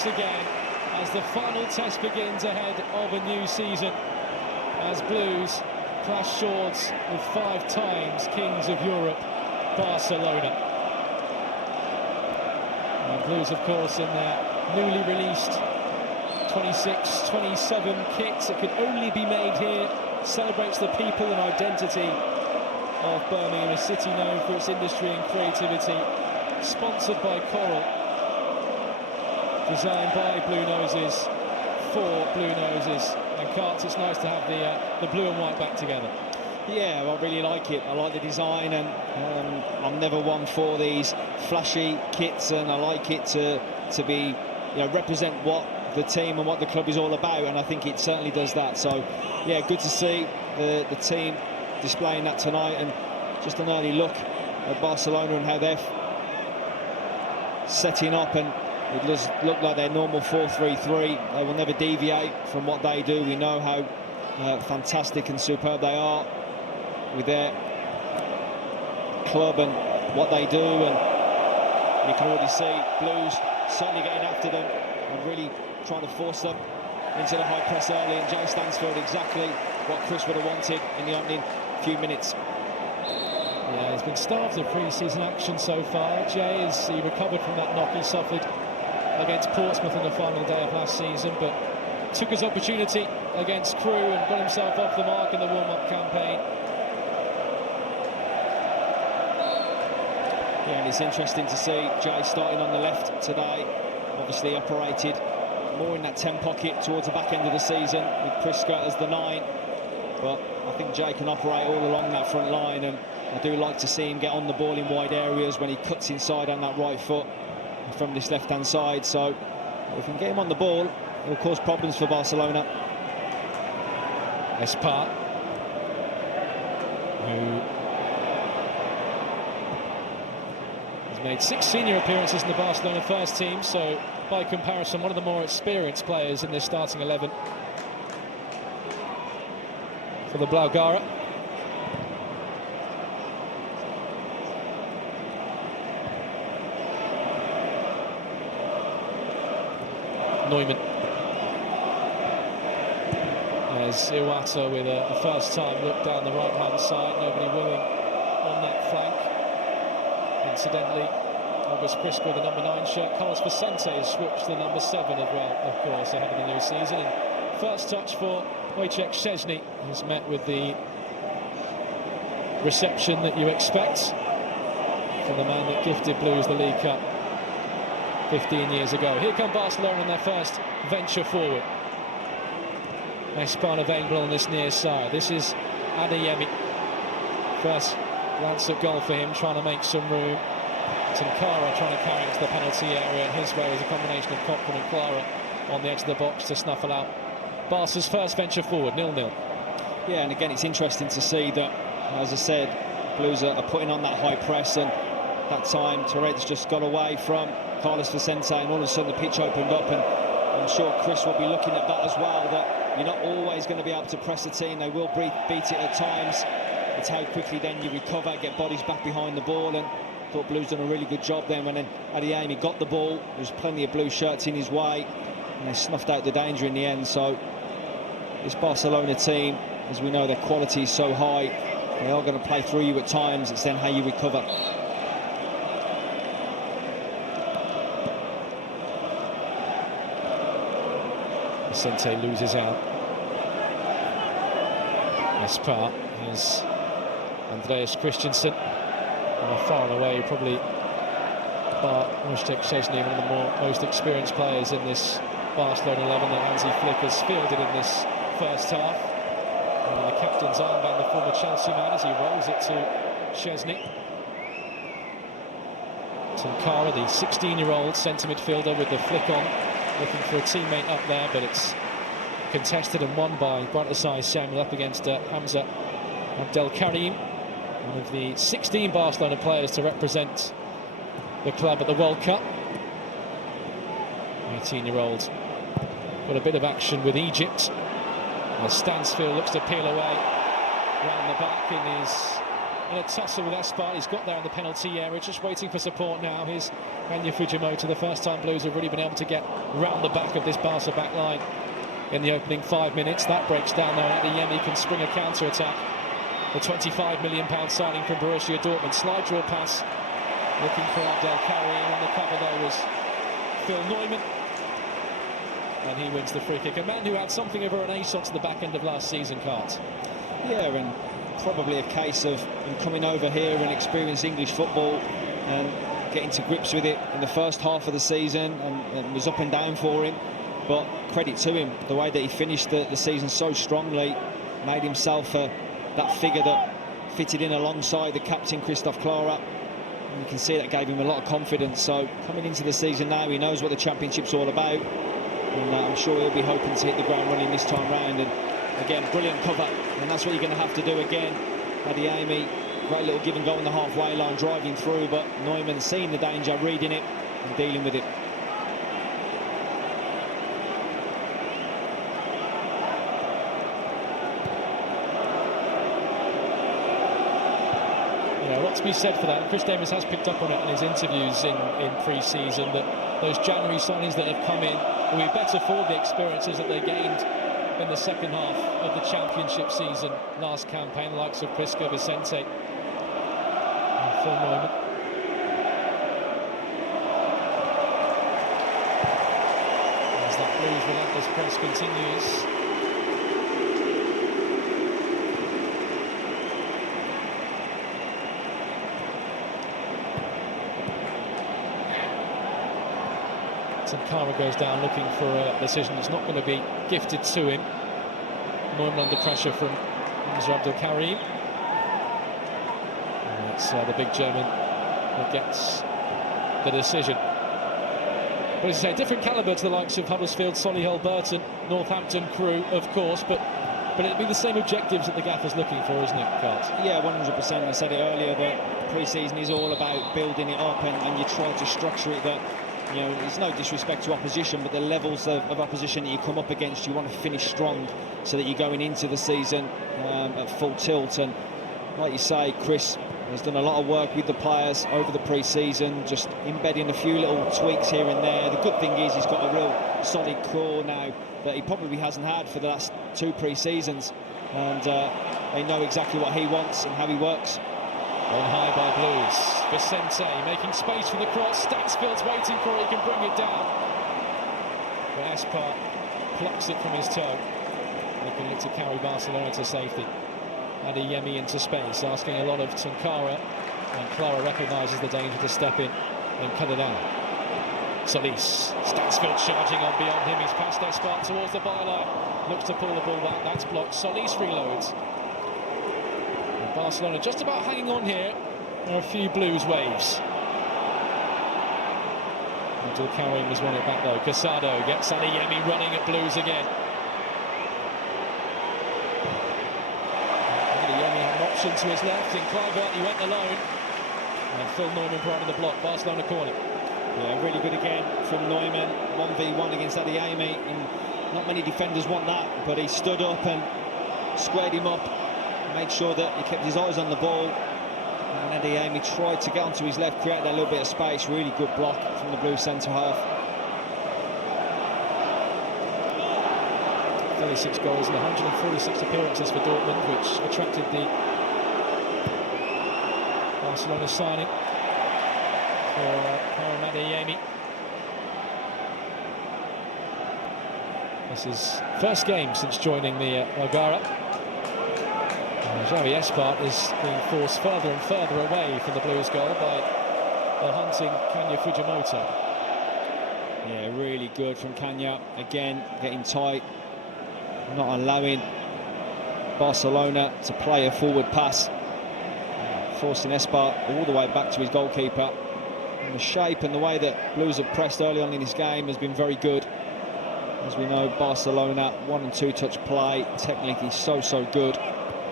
once again as the final test begins ahead of a new season, as Blues clash swords with 5 times Kings of Europe, Barcelona. And Blues, of course, in their newly released 26-27 kit that could only be made here, celebrates the people and identity of Birmingham, a city known for its industry and creativity. Sponsored by Coral, designed by Blue Noses for Blue Noses. And Carts, it's nice to have the blue and white back together. Yeah, I really like it. I like the design, and I'm never one for these flashy kits, and I like it to be, represent what the team and what the club is all about, and I think it certainly does that. So, yeah, good to see the team displaying that tonight, and just an early look at Barcelona and how they're setting up, and it does look like their normal 4-3-3. They will never deviate from what they do. We know how fantastic and superb they are with their club and what they do, and you can already see Blues certainly getting after them and really trying to force them into the high press early, and Jay Stansfield exactly what Chris would have wanted in the opening few minutes. Yeah, he's been starved of pre-season action so far. Jay, as he recovered from that knock he suffered against Portsmouth on the final day of last season, but took his opportunity against Crewe and got himself off the mark in the warm-up campaign. Yeah, and it's interesting to see Jay starting on the left today. Obviously operated more in that 10 pocket towards the back end of the season with Priska as the 9, but I think Jay can operate all along that front line, and I do like to see him get on the ball in wide areas when he cuts inside on that right foot from this left-hand side. So if we can get him on the ball, it will cause problems for Barcelona. Espar, who has made 6 senior appearances in the Barcelona first team, so by comparison one of the more experienced players in this starting 11 for the Blaugrana. Neumann, as Iwata with a first-time look down the right-hand side, nobody willing on that flank. Incidentally, August Priska with the number 9 shirt. Carlos Vicente has switched to the number 7 as well, of course, ahead of the new season. And first touch for Wojciech Szczesny is met with the reception that you expect from the man that gifted Blues the League Cup 15 years ago. Here come Barcelona on their first venture forward. Espar available on this near side. This is Adeyemi. First glance at goal for him, trying to make some room. Sankara trying to carry into the penalty area, and his way is a combination of Cochran and Clara on the edge of the box to snuffle out Barca's first venture forward, 0-0. Yeah, and again, it's interesting to see that, as I said, Blues are putting on that high press, and that time Torres just got away from Carlos Vicente, and all of a sudden the pitch opened up, and I'm sure Chris will be looking at that as well, that you're not always going to be able to press a team. They will beat it at times. It's how quickly then you recover, get bodies back behind the ball, and I thought Blues done a really good job then. When then Adeyemi got the ball, there was plenty of blue shirts in his way, and they snuffed out the danger in the end. So this Barcelona team, as we know, their quality is so high, they are going to play through you at times. It's then how you recover. Vicente loses out. Espar has Andreas Christensen, far and away probably Wojciech Szczesny, one of the most experienced players in this Barcelona 11 that Hansi Flick has fielded in this first half. And the captain's armband, the former Chelsea man, as he rolls it to Szczesny. Sankara, the 16-year-old centre midfielder, with the flick on, looking for a teammate up there, but it's contested and won by Bartasai Samuel up against Hamza Abdelkarim, one of the 16 Barcelona players to represent the club at the World Cup. 18-year-old got a bit of action with Egypt, as Stansfield looks to peel away round the back in his in a tussle with Espart. He's got there in the penalty area, just waiting for support now. Here's Kanya Fujimoto, the first time Blues have really been able to get round the back of this Barca back line in the opening 5 minutes. That breaks down now, and Adeyemi can spring a counter-attack. The £25 million signing from Borussia Dortmund. Slide draw pass, looking for Abdel Karim. On the cover there was Phil Neumann, and he wins the free kick. A man who had something of a renaissance at the back end of last season, Cart. Yeah, and probably a case of him coming over here and experiencing English football and getting to grips with it in the first half of the season, and it was up and down for him. But credit to him, the way that he finished the season so strongly, made himself that figure that fitted in alongside the captain Christoph Clara. And you can see that gave him a lot of confidence. So coming into the season now, he knows what the Championship's all about, and I'm sure he'll be hoping to hit the ground running this time round. And again, brilliant cover, and that's what you're going to have to do again. Adeyemi, great little give and go on the halfway line, driving through, but Neumann seeing the danger, reading it and dealing with it. To be said for that, and Chris Davis has picked up on it in his interviews in pre-season, that those January signings that have come in will be better for the experiences that they gained in the second half of the Championship season last campaign, the likes of Prisco, Vicente and Phil Neumann. As that Blues relentless press continues. Sankara goes down looking for a decision that's not going to be gifted to him. Neumann under pressure from Abdel Karim. And it's the big German that gets the decision. But as I say, different calibre to the likes of Huddersfield, Solihull, Burton, Northampton, Crewe, of course, but it'd be the same objectives that the gaffer's looking for, isn't it, Cart? Yeah, 100%. I said it earlier that pre-season is all about building it up, and you try to structure it that, you know, there's no disrespect to opposition, but the levels of opposition that you come up against, you want to finish strong so that you're going into the season at full tilt. And like you say, Chris has done a lot of work with the players over the pre-season, just embedding a few little tweaks here and there. The good thing is he's got a real solid core now that he probably hasn't had for the last 2 pre-seasons, and they know exactly what he wants and how he works. On high by Blues, Vicente making space for the cross. Stansfield's waiting for it, he can bring it down, but Espart plucks it from his toe. They can look to carry Barcelona to safety. Adeyemi into space, asking a lot of Sankara, and Clara recognises the danger to step in and cut it out. Solis, Stansfield charging on beyond him, he's passed Espart towards the byline, looks to pull the ball back, that's blocked. Solis reloads. Barcelona just about hanging on here. There are a few Blues waves. Abdel Karim has won it back though. Casado gets Adeyemi running at Blues again. Adeyemi had an option to his left. In Kluivert, he went alone. And Phil Neumann providing the block. Barcelona corner. Yeah, really good again from Neumann. 1v1 against Adeyemi. And not many defenders want that, but he stood up and squared him up. Made sure that he kept his eyes on the ball, and Adeyemi tried to get onto his left, create that little bit of space. Really good block from the blue centre half. 36 goals and 146 appearances for Dortmund, which attracted the Barcelona signing for Karim Adeyemi. This is first game since joining the Algarra. Xavi Espart is being forced further and further away from the Blues goal by the hunting Kanya Fujimoto. Yeah, really good from Kanya. Again, getting tight, not allowing Barcelona to play a forward pass, forcing Espart all the way back to his goalkeeper. And the shape and the way that Blues have pressed early on in this game has been very good. As we know, Barcelona 1- and 2-touch play, technically so good.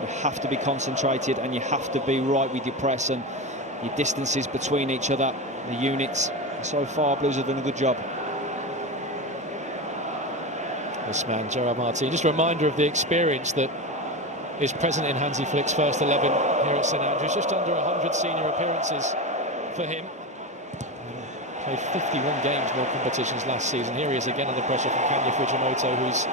You have to be concentrated, and you have to be right with your press and your distances between each other, the units. So far, Blues have done a good job. This man, Gerard Martin, just a reminder of the experience that is present in Hansi Flick's first 11 here at St Andrews. Just under 100 senior appearances for him. Played 51 games, more competitions last season. Here he is again under pressure from Kanya Fujimoto, whose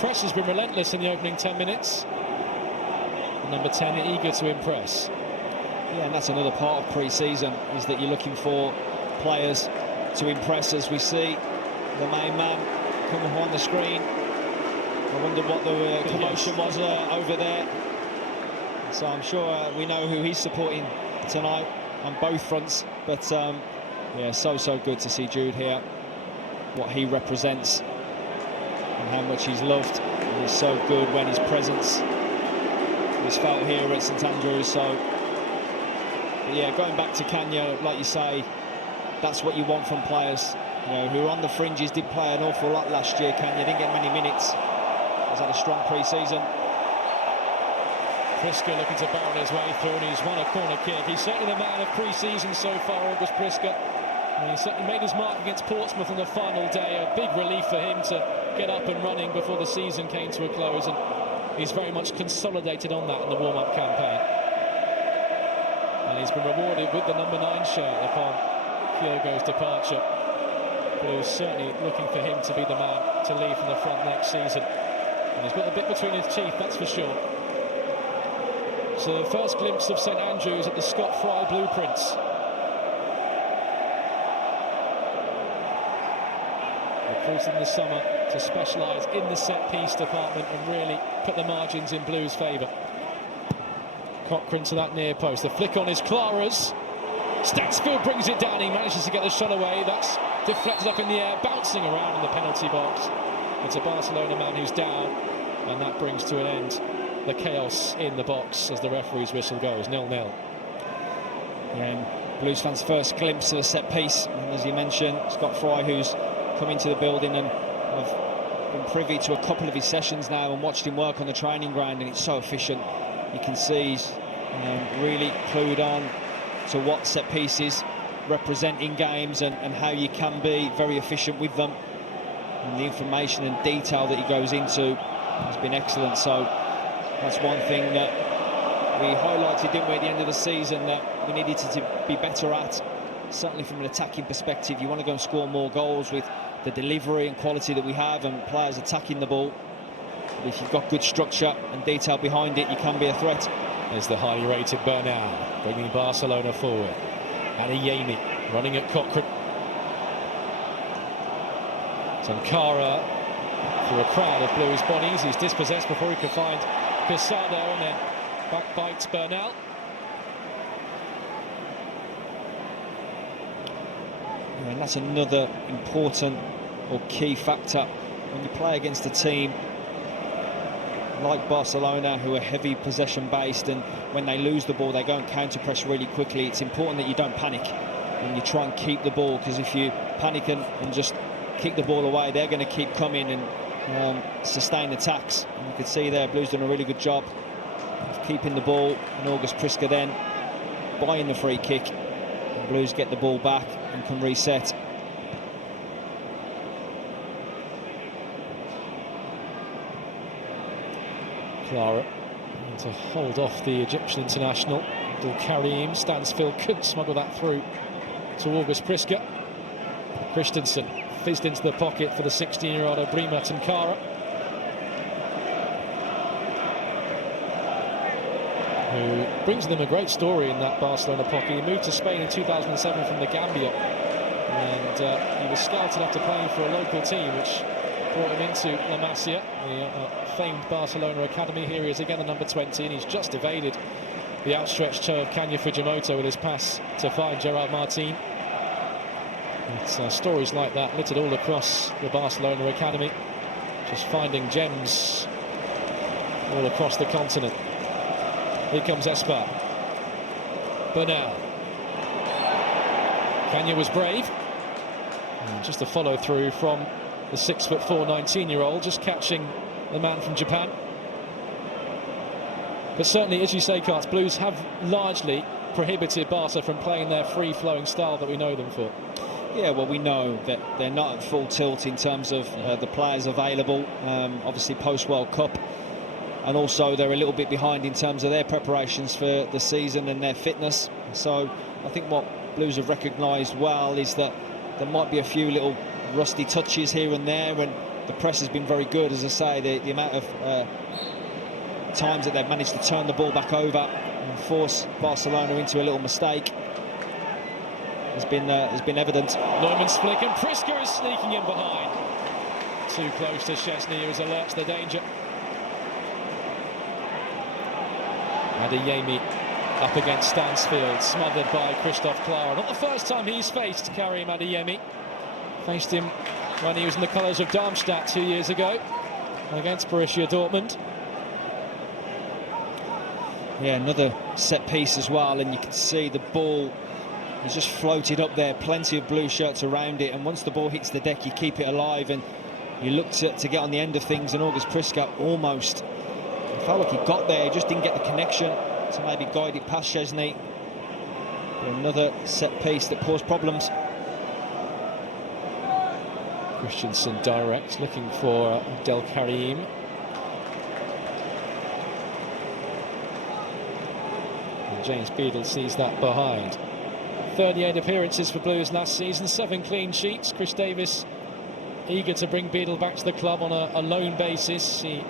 press has been relentless in the opening 10 minutes. And number 10 eager to impress. Yeah, and that's another part of pre-season, is that you're looking for players to impress. As we see the main man come on the screen. I wonder what the commotion was over there. So I'm sure we know who he's supporting tonight on both fronts. But yeah, so good to see Jude here, what he represents and how much he's loved. And he's so good when his presence is felt here at St Andrews. So yeah, going back to Kanya, like you say, that's what you want from players, you know, who are on the fringes. Did play an awful lot last year. Kanya didn't get many minutes. He's had a strong pre-season. Priska looking to barrel his way through, and he's won a corner kick. He's certainly the man of pre-season so far, August Priska. And he certainly made his mark against Portsmouth on the final day. A big relief for him to get up and running before the season came to a close, and he's very much consolidated on that in the warm-up campaign. And he's been rewarded with the number 9 shirt upon Kyogo's departure. Blues certainly looking for him to be the man to lead from the front next season. And he's got the bit between his teeth, that's for sure. So the first glimpse of St Andrews at the Scott Fry blueprints. Recruited in the summer to specialise in the set-piece department and really put the margins in Blues' favour. Cochrane to that near post. The flick on is Clara's. Stansfield brings it down. He manages to get the shot away. That's deflected up in the air, bouncing around in the penalty box. It's a Barcelona man who's down, and that brings to an end the chaos in the box as the referee's whistle goes 0-0. Yeah, and Blues fans' first glimpse of a set piece, and as you mentioned, Scott Fry, who's come into the building, and I've been privy to a couple of his sessions now and watched him work on the training ground, and it's so efficient. You can see he's really clued on to what set pieces represent in games and how you can be very efficient with them. And the information and detail that he goes into has been excellent. So that's one thing that we highlighted, didn't we, at the end of the season, that we needed to be better at. Certainly from an attacking perspective, you want to go and score more goals with the delivery and quality that we have and players attacking the ball. But if you've got good structure and detail behind it, you can be a threat. There's the highly rated Bernal bringing Barcelona forward. Adeyemi running at Cochrane. Sankara through a crowd of Blues bodies. He's dispossessed before he could find Pisardo, and then back bites Bernal. And that's another important or key factor when you play against a team like Barcelona, who are heavy possession based, and when they lose the ball they go and counter press really quickly. It's important that you don't panic and you try and keep the ball, because if you panic and just kick the ball away, they're going to keep coming and sustain attacks. And you could see there Blues done a really good job of keeping the ball, and August Priska then buying the free kick, and Blues get the ball back and can reset. Clara to hold off the Egyptian international. Abdul Karim. Stansfield couldn't smuggle that through to August Priska. Christensen fizzed into the pocket for the 16-year-old Obrima Tankara, who brings them a great story in that Barcelona pocket. He moved to Spain in 2007 from the Gambia, and he was scouted after playing for a local team, which brought him into La Masia, the famed Barcelona academy. Here he is again, the number 20, and he's just evaded the outstretched toe of Kanya Fujimoto with his pass to find Gerard Martin. It's stories like that littered all across the Barcelona academy, just finding gems all across the continent. Here comes Espar. Bernal. Kanya was brave. And just a follow through from the 6'4" 19-year-old, just catching the man from Japan. But certainly, as you say, Karts, Blues have largely prohibited Barca from playing their free-flowing style that we know them for. Yeah, well, we know that they're not at full tilt in terms of the players available. Obviously, post-World Cup, and also they're a little bit behind in terms of their preparations for the season and their fitness. So I think what Blues have recognised well is that there might be a few little rusty touches here and there, and the press has been very good. As I say, the amount of times that they've managed to turn the ball back over and force Barcelona into a little mistake has been evident. Neumann's flick, and Prisker is sneaking in behind. Too close to Szczesny, who is alert to the danger. Adeyemi up against Stansfield, smothered by Christophe Clara. Not the first time he's faced Karim Adeyemi. Faced him when he was in the colours of Darmstadt 2 years ago against Borussia Dortmund. Yeah, another set piece as well, and you can see the ball has just floated up there, plenty of blue shirts around it, and once the ball hits the deck you keep it alive, and you look to get on the end of things, and August Prisker almost felt like he got there, he just didn't get the connection to maybe guide it past Szczesny. Another set piece that caused problems. Christensen direct, looking for Abdel Karim. And James Beadle sees that behind. 38 appearances for Blues last season, 7 clean sheets. Chris Davis eager to bring Beadle back to the club on a loan basis. He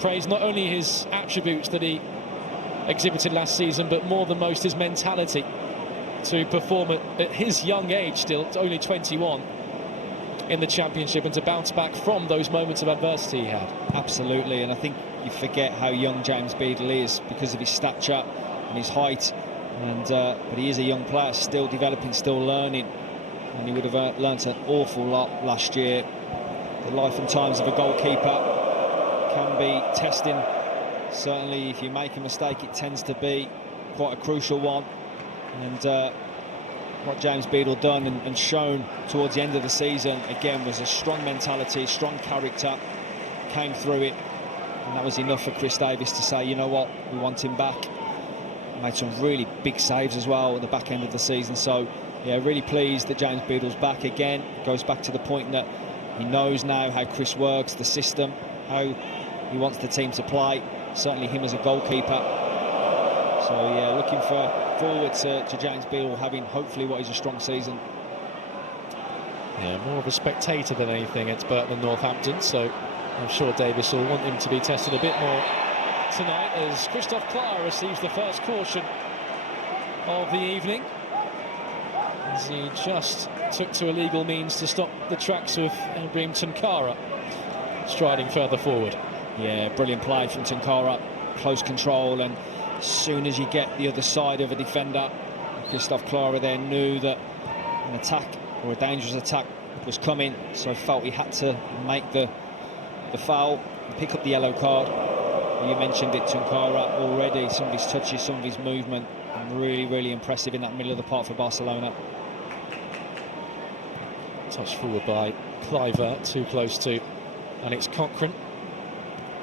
praised not only his attributes that he exhibited last season, but more than most his mentality to perform at his young age, still only 21, in the Championship, and to bounce back from those moments of adversity he had. Absolutely, and I think you forget how young James Beadle is because of his stature and his height, and but he is a young player, still developing, still learning, and he would have learnt an awful lot last year. The life and times of a goalkeeper can be testing. Certainly if you make a mistake it tends to be quite a crucial one, and what James Beadle done and shown towards the end of the season again was a strong mentality, strong character, came through it, and that was enough for Chris Davis to say, you know what, we want him back. Made some really big saves as well at the back end of the season. So yeah, really pleased that James Beadle's back again. Goes back to the point that he knows now how Chris works, the system, how he wants the team to play, certainly him as a goalkeeper. So yeah, looking forward to James Beadle having hopefully what is a strong season. Yeah, more of a spectator than anything at Burton and Northampton, so I'm sure Davis will want him to be tested a bit more tonight, as Christophe Clara receives the first caution of the evening, as he just took to illegal means to stop the tracks of Ibrahim Tunkara striding further forward. Yeah, brilliant play from Tunkara, close control, and as soon as you get the other side of a defender, Christophe Clara there knew that an attack or a dangerous attack was coming, so felt he had to make the foul, pick up the yellow card. You mentioned it, Tunkara, already some of his touches, some of his movement, and really impressive in that middle of the park for Barcelona. Touch forward by Kluivert, too close to Alex Cochrane,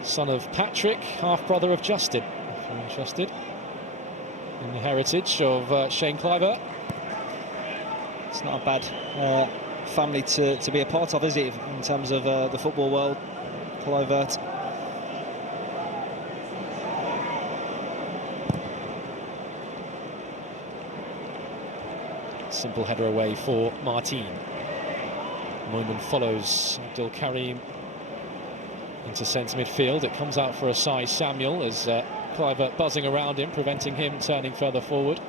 son of Patrick, half-brother of Justin, if you're interested in the heritage of Shane Kluivert. It's not a bad family to be a part of, is it, in terms of the football world, Kluivert? Simple header away for Martin. Neumann follows Abdel Karim into centre midfield. It comes out for Asai Samuel as Kluivert buzzing around him, preventing him turning further forward.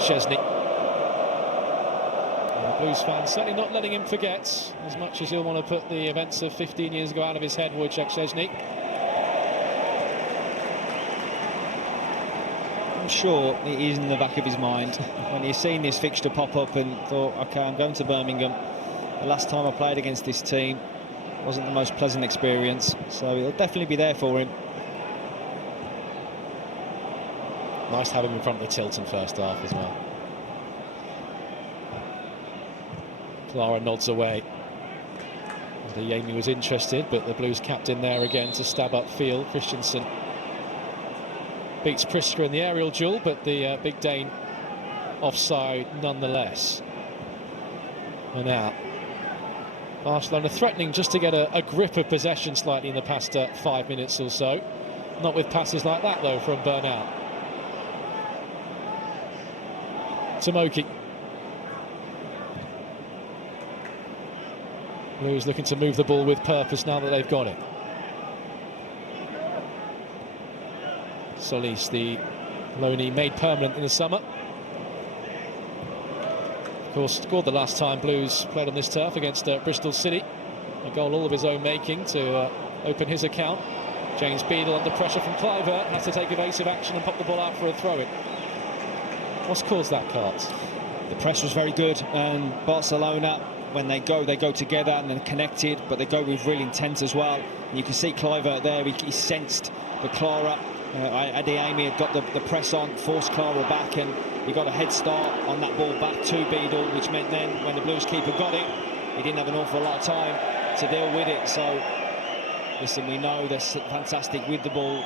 Szczesny. The Blues fans certainly not letting him forget, as much as he'll want to put the events of 15 years ago out of his head, Wojciech Szczesny. I'm sure it is in the back of his mind when he's seen this fixture pop up and thought, okay, I'm going to Birmingham. The last time I played against this team wasn't the most pleasant experience, so it'll definitely be there for him. Nice to have him in front of the Tilton first half as well. Clara nods away. Adeyemi was interested, but the Blues captain there again to stab upfield. Christensen beats Prisker in the aerial duel, but the Big Dane offside nonetheless. And now Barcelona threatening just to get a grip of possession slightly in the past 5 minutes or so. Not with passes like that though from Bernal. Tomoki. Blues looking to move the ball with purpose now that they've got it. Solis, the loanee made permanent in the summer. Of course, scored the last time Blues played on this turf against Bristol City. A goal all of his own making to open his account. James Beadle under pressure from Kluivert has to take evasive action and pop the ball out for a throw-in. What's caused that, Cart? The press was very good, and Barcelona, when they go together and they're connected, but they go with real intent as well. And you can see Kluivert there, he sensed the Clara. Adeyemi had got the press on, forced Clara back, and he got a head start on that ball back to Beadle, which meant then when the Blues keeper got it, he didn't have an awful lot of time to deal with it. So, listen, we know they're fantastic with the ball,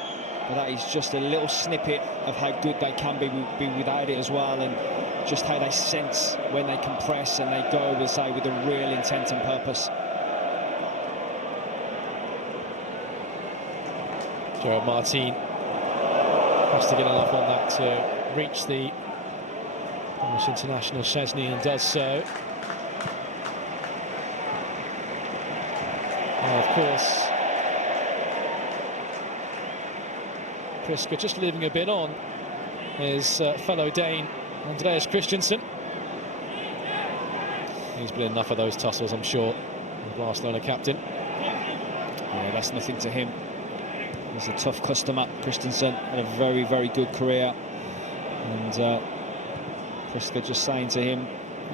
but that is just a little snippet of how good they can be without it as well, and just how they sense when they can press and they go, we'll say, with a real intent and purpose. Gerard Martin has to get enough on that to reach the Irish international Szczesny, and does so. And of course, Priska just leaving a bit on his fellow Dane Andreas Christensen. He's been enough of those tussles, I'm sure. The Barcelona captain. Yeah, that's nothing to him. He's a tough customer. Christensen had a very, very good career, and Priska just saying to him,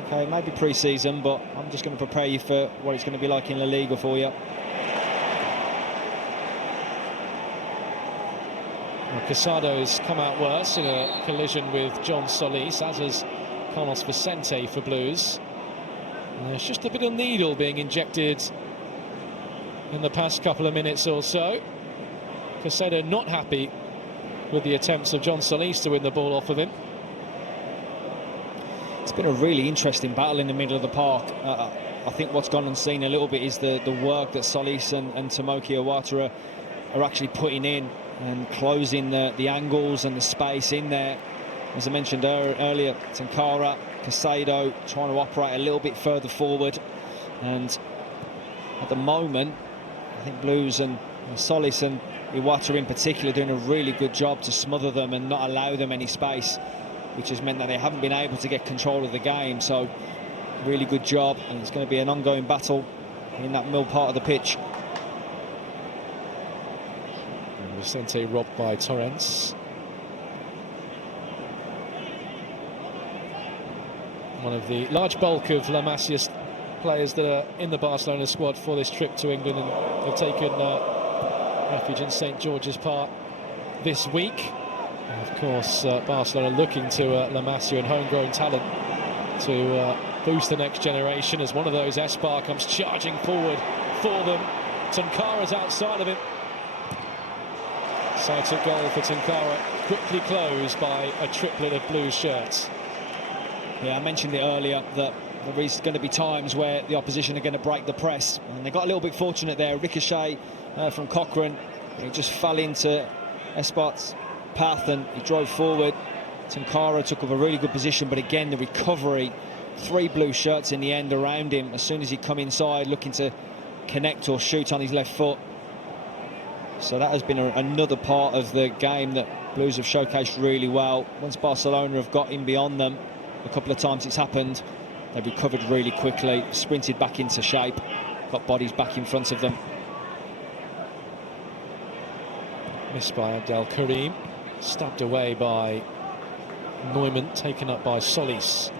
okay, maybe pre-season, but I'm just going to prepare you for what it's going to be like in La Liga for you. Casado's come out worse in a collision with John Solis, as has Carlos Vicente for Blues. And there's just a bit of needle being injected in the past couple of minutes or so. Casado not happy with the attempts of John Solis to win the ball off of him. It's been a really interesting battle in the middle of the park. I think what's gone unseen a little bit is the work that Solis and Tomoki Iwata are actually putting in, and closing the angles and the space in there. As I mentioned earlier, Sankara, Casado trying to operate a little bit further forward, and at the moment I think Blues and Solis and Iwata in particular doing a really good job to smother them and not allow them any space, which has meant that they haven't been able to get control of the game. So really good job, and it's going to be an ongoing battle in that middle part of the pitch. Vicente robbed by Torrens. One of the large bulk of La Masia's players that are in the Barcelona squad for this trip to England, and have taken refuge in St George's Park this week. And of course, Barcelona looking to La Masia and homegrown talent to boost the next generation, as one of those, Espar, comes charging forward for them. Tonkara's outside of him. Sighted goal for Tonkara, quickly closed by a triplet of Blues shirts. Yeah, I mentioned it earlier that there is going to be times where the opposition are going to break the press, and they got a little bit fortunate there. Ricochet from Cochrane, he just fell into Espart's path and he drove forward. Tonkara took up a really good position, but again the recovery, 3 blue shirts in the end around him as soon as he come inside looking to connect or shoot on his left foot. So that has been another part of the game that Blues have showcased really well. Once Barcelona have got in beyond them, a couple of times it's happened, they've recovered really quickly, sprinted back into shape, got bodies back in front of them. Missed by Abdel Karim, stabbed away by Neumann, taken up by Solis,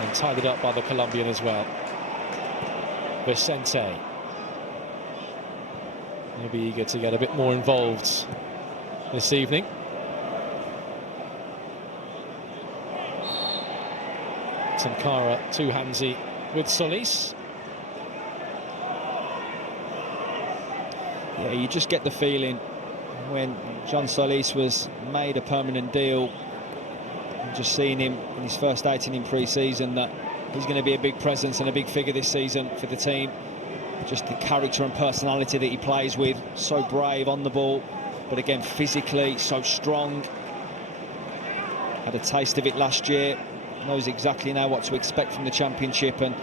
and tied it up by the Colombian as well. Vicente maybe eager to get a bit more involved this evening. Sankara too handsy with Solis. Yeah, you just get the feeling when John Solis was made a permanent deal, Just seeing him in his first outing in pre-season, that he's going to be a big presence and a big figure this season for the team. Just the character and personality that he plays with, so brave on the ball, but again physically so strong. Had a taste of it last year, knows exactly now what to expect from the Championship, and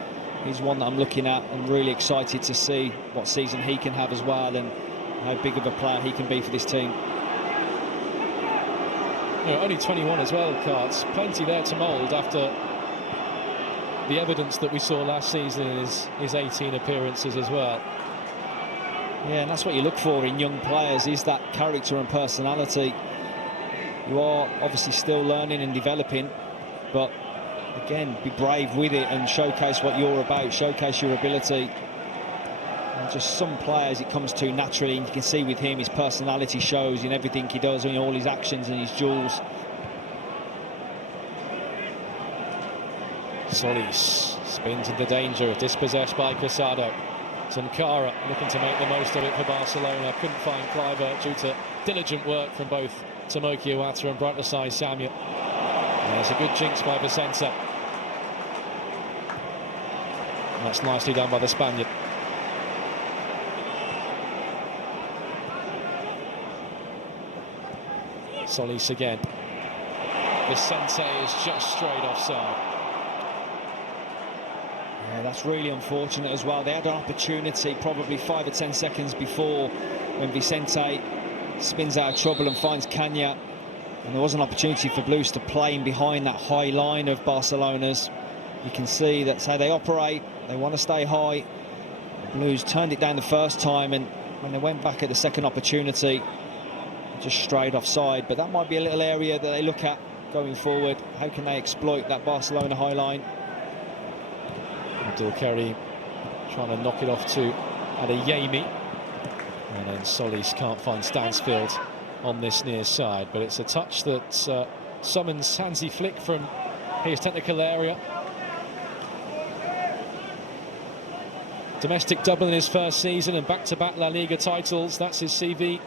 he's one that I'm looking at and really excited to see what season he can have as well, and how big of a player he can be for this team. You know, only 21 as well, Carts. Plenty there to mould after the evidence that we saw last season in his 18 appearances as well. Yeah, and that's what you look for in young players, is that character and personality. You are obviously still learning and developing, but again, be brave with it and showcase what you're about, showcase your ability. And just some players it comes to naturally, and you can see with him his personality shows in everything he does, in all his actions and his duels. Solis spins into danger, dispossessed by Casado. Sankara looking to make the most of it for Barcelona. Couldn't find Kluivert due to diligent work from both Tomoki Iwata and Brightlineside Samuel. And there's a good jinx by Vicente. And that's nicely done by the Spaniard. Solis again. Vicente is just straight offside. Yeah, that's really unfortunate as well. They had an opportunity probably 5 or 10 seconds before, when Vicente spins out of trouble and finds Kanya, and there was an opportunity for Blues to play in behind that high line of Barcelona's. You can see that's how they operate. They want to stay high. The Blues turned it down the first time, and when they went back at the second opportunity, just straight offside. But that might be a little area that they look at going forward. How can they exploit that Barcelona high line? Abdul Karim trying to knock it off to Adeyemi, and then Solis can't find Stansfield on this near side, but it's a touch that summons Hansi Flick from his technical area. Domestic double in his first season and back-to-back La Liga titles. That's his CV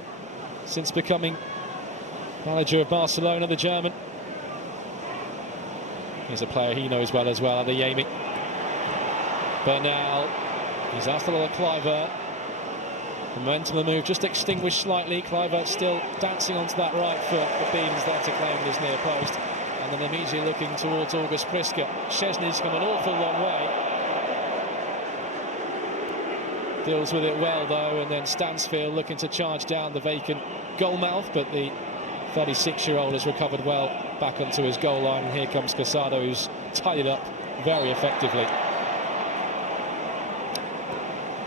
since becoming manager of Barcelona, the German. He's a player he knows well as well, Adeyemi. Bernal, he's asked a lot of Kluivert. The momentum of the move just extinguished slightly. Kluivert still dancing onto that right foot, but Beam's there to claim his near post. And then immediately looking towards August Priska. Szczesny's come an awful long way. Deals with it well though, and then Stansfield looking to charge down the vacant goal mouth, but the 36-year-old has recovered well back onto his goal line, and here comes Casado, who's tied it up very effectively.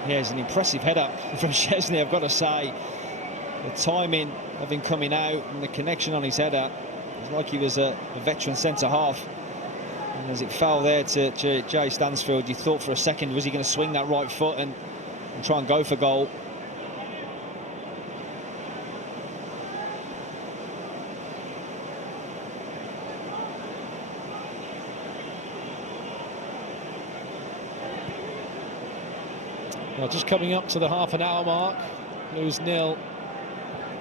Yeah, it's an impressive header from Szczesny, I've got to say. The timing of him coming out and the connection on his header, it's like he was a veteran centre-half. And as it fell there to Jay Stansfield, you thought for a second, was he going to swing that right foot and try and go for goal? Well, just coming up to the half-an-hour mark. Blues 0,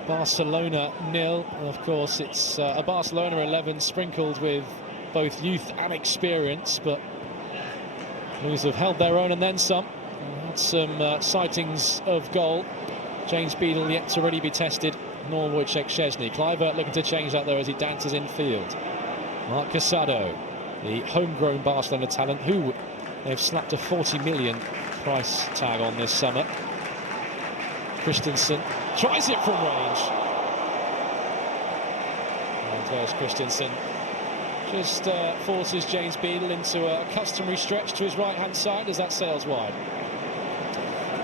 Barcelona 0. And of course, it's a Barcelona 11 sprinkled with both youth and experience, but Blues have held their own and then some. Had some sightings of goal. James Beadle yet to really be tested, nor Wojciech Szczesny. Kluivert looking to change that though as he dances in field. Marc Casado, the homegrown Barcelona talent, who they've slapped a 40 million price tag on this summer. Christensen tries it from range. And there's Christensen. Just forces James Beadle into a customary stretch to his right-hand side as that sails wide.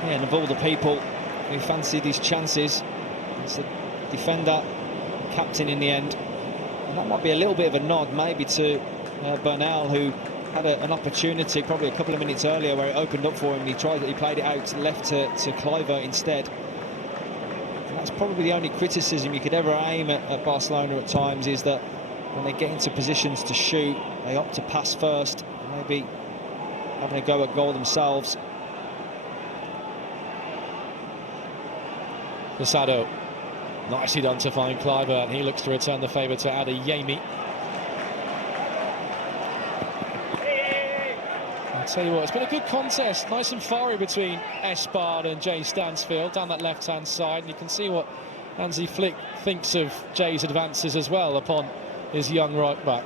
Yeah, and of all the people who fancied his chances, it's the defender, captain in the end. And that might be a little bit of a nod maybe to Bernal, who had an opportunity probably a couple of minutes earlier where it opened up for him, and he played it out left to Kluivert instead. And that's probably the only criticism you could ever aim at Barcelona at times, is that when they get into positions to shoot, they opt to pass first, maybe having a go at goal themselves. Casado, nicely done to find Kluivert, and he looks to return the favour to Adeyemi. Tell you what, it's been a good contest, nice and fiery between Espard and Jay Stansfield down that left-hand side, and you can see what Hansi Flick thinks of Jay's advances as well upon his young right back.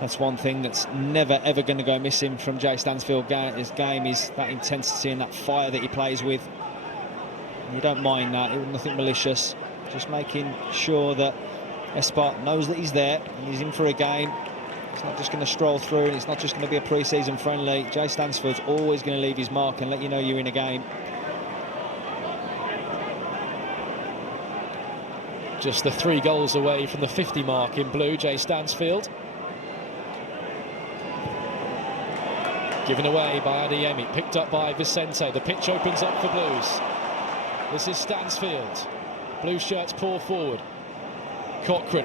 That's one thing that's never ever going to go missing from Jay Stansfield's game is that intensity and that fire that he plays with. You don't mind that, it was nothing malicious, just making sure that Espard knows that he's there and he's in for a game. He's not just going to stroll through, and it's not just going to be a pre-season friendly. Jay Stansfield's always going to leave his mark and let you know you're in a game. Just the 3 goals away from the 50 mark in blue, Jay Stansfield. Given away by Adeyemi, picked up by Vicente. The pitch opens up for Blues. This is Stansfield. Blue shirts pour forward. Cochrane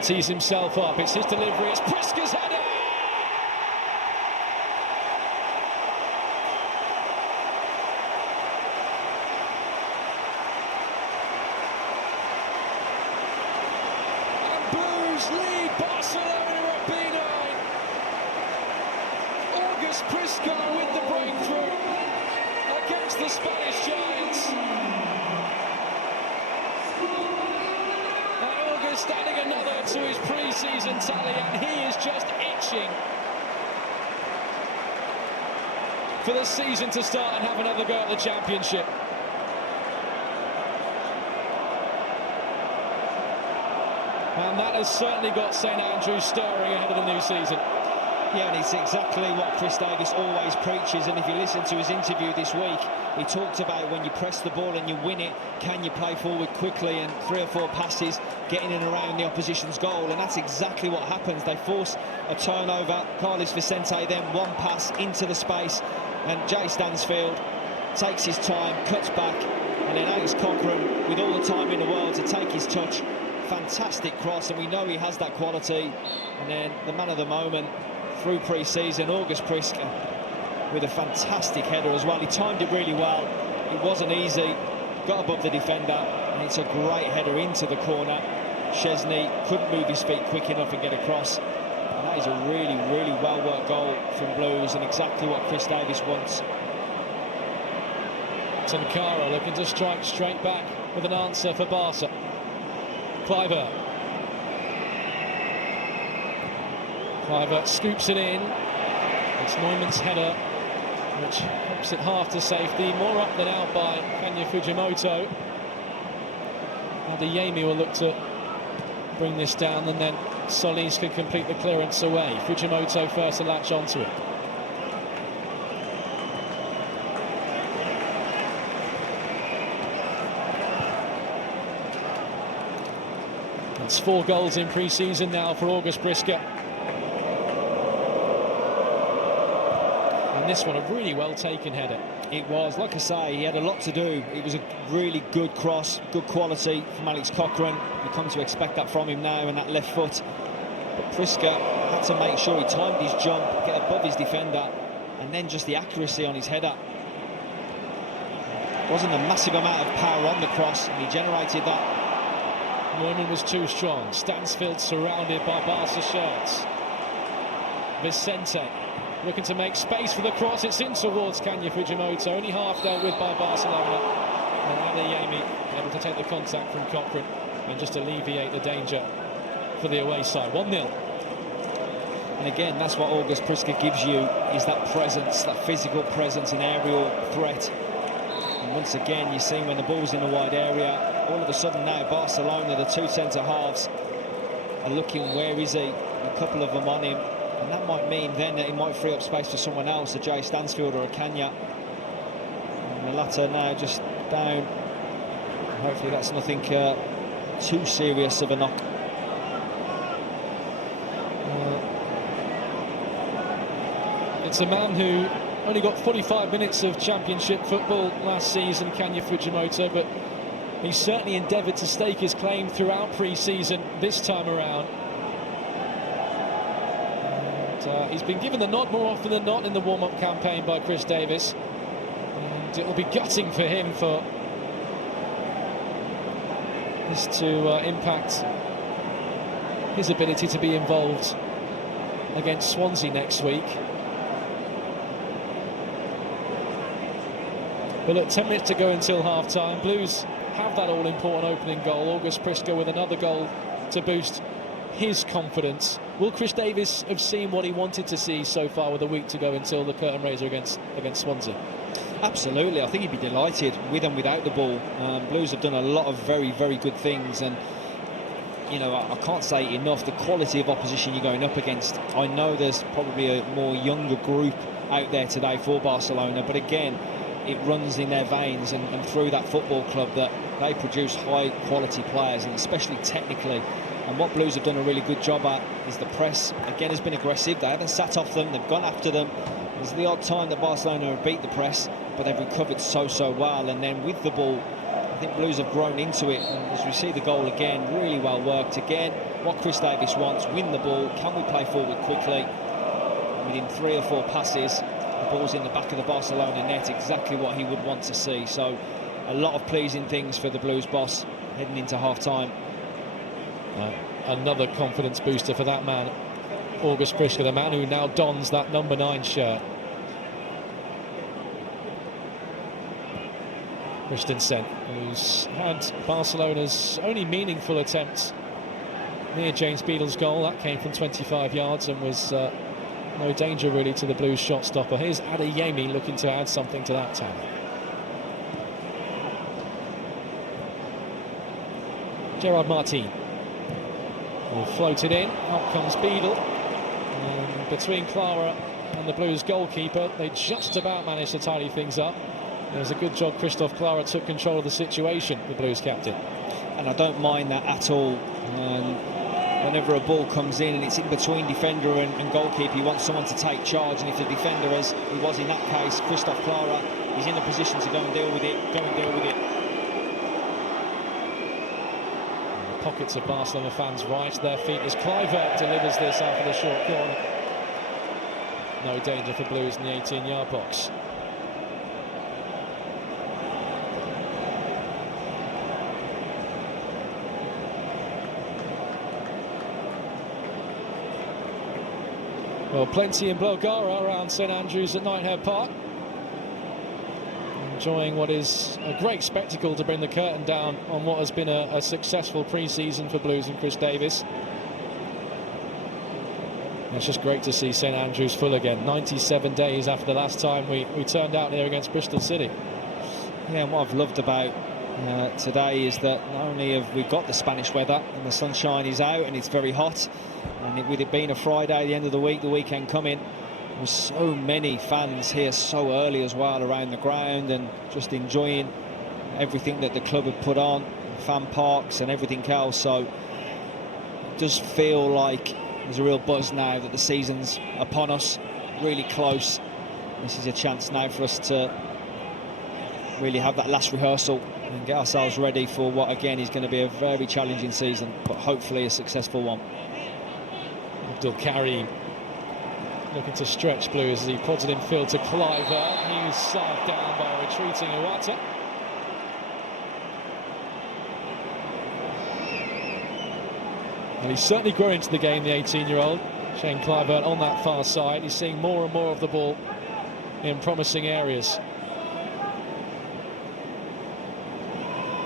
tees himself up. It's his delivery. It's Priska's header. And Blues lead Barcelona at B9. August Priska with the breakthrough against the Spanish Giants. August adding another to his pre-season tally, and he is just itching for the season to start and have another go at the championship. And that has certainly got St Andrews stirring ahead of the new season. Yeah, and it's exactly what Chris Davis always preaches, and if you listen to his interview this week, he talked about when you press the ball and you win it, can you play forward quickly and 3 or 4 passes getting in and around the opposition's goal, and that's exactly what happens. They force a turnover, Carlos Vicente then 1 pass into the space, and Jay Stansfield takes his time, cuts back, and then Alex Cochrane, with all the time in the world to take his touch, fantastic cross, and we know he has that quality. And then the man of the moment through pre-season, August Priska, with a fantastic header as well. He timed it really well. It wasn't easy, got above the defender, and it's a great header into the corner. Szczesny couldn't move his feet quick enough and get across, and that is a really, really well-worked goal from Blues, and exactly what Chris Davis wants. Sankara looking to strike straight back with an answer for Barca. Kluivert scoops it in. It's Neumann's header, which helps it half to safety. More up than out by Kenya Fujimoto. Adeyemi will look to bring this down, and then Solis can complete the clearance away. Fujimoto first to latch onto it. It's 4 goals in pre-season now for August Priska. And this one, a really well-taken header. It was, like I say, he had a lot to do. It was a really good cross, good quality from Alex Cochrane. You come to expect that from him now, and that left foot. But Priska had to make sure he timed his jump, get above his defender, and then just the accuracy on his header. Wasn't a massive amount of power on the cross, and he generated that. Neumann was too strong. Stansfield surrounded by Barca shirts. Vicente looking to make space for the cross. It's in towards Kenya Fujimoto, only half dealt with by Barcelona. And Adeyemi able to take the contact from Cochrane and just alleviate the danger for the away side. 1-0. And again, that's what August Priska gives you, is that presence, that physical presence and aerial threat. And once again, you're seeing when the ball's in the wide area, all of a sudden now Barcelona, the 2 centre-halves, are looking, where is he? A couple of them on him. And that might mean then that he might free up space for someone else, a Jay Stansfield or a Kenya. And the latter now just down. Hopefully that's nothing too serious of a knock. It's a man who only got 45 minutes of championship football last season, Kenya Fujimoto, but he certainly endeavoured to stake his claim throughout pre-season this time around. And, he's been given the nod more often than not in the warm-up campaign by Chris Davis. And it will be gutting for him for this to impact his ability to be involved against Swansea next week. But look, 10 minutes to go until half-time. Blues have that all-important opening goal. August Prisco with another goal to boost his confidence. Will Chris Davis have seen what he wanted to see so far with a week to go until the curtain raiser against Swansea? Absolutely. I think he'd be delighted with and without the ball. Blues have done a lot of very, very good things, and you know, I can't say enough the quality of opposition you're going up against. I know there's probably a more younger group out there today for Barcelona, but again, it runs in their veins and through that football club that they produce high quality players, and especially technically. And what Blues have done a really good job at is the press again has been aggressive. They haven't sat off them, they've gone after them. There's the odd time that Barcelona have beat the press, but they've recovered so well. And then with the ball, I think Blues have grown into it, and as we see the goal again, really well worked again. What Chris Davis wants, win the ball, can we play forward quickly? Within 3 or 4 passes, the ball's in the back of the Barcelona net, exactly what he would want to see. So a lot of pleasing things for the Blues boss heading into half-time. Another confidence booster for that man, August Prisco, the man who now dons that number 9 shirt. Christensen, who's had Barcelona's only meaningful attempt near James Beadle's goal. That came from 25 yards and was no danger really to the Blues shot stopper. Here's Adeyemi looking to add something to that tally. Gerard Martin will float it in. Out comes Beadle. And between Clara and the Blues goalkeeper, they just about managed to tidy things up. There's a good job Christophe Clara took control of the situation, the Blues captain. And I don't mind that at all. Whenever a ball comes in and it's in between defender and goalkeeper, you want someone to take charge, and if the defender, as he was in that case, Christophe Clara, is in a position to go and deal with it, The pockets of Barcelona fans right at their feet as Kluivert delivers this out for the short corner. No danger for Blues in the 18-yard box. Well, plenty in Blaugrana around St Andrews at Nighthead Park. Enjoying what is a great spectacle to bring the curtain down on what has been a successful pre-season for Blues and Chris Davis. It's just great to see St Andrews full again, 97 days after the last time we turned out here against Bristol City. Yeah, and what I've loved about today is that not only have we got the Spanish weather and the sunshine is out and it's very hot, and with it being a Friday, the end of the week, the weekend coming, there were so many fans here so early as well around the ground and just enjoying everything that the club had put on, fan parks and everything else. So it does feel like there's a real buzz now that the season's upon us, really close. This is a chance now for us to really have that last rehearsal and get ourselves ready for what again is going to be a very challenging season, but hopefully a successful one. Abdul Karim looking to stretch Blues as he pods it in field to Kluivert. He was saved down by a retreating Iwata. And he's certainly grown into the game, the 18-year-old. Shane Kluivert on that far side. He's seeing more and more of the ball in promising areas.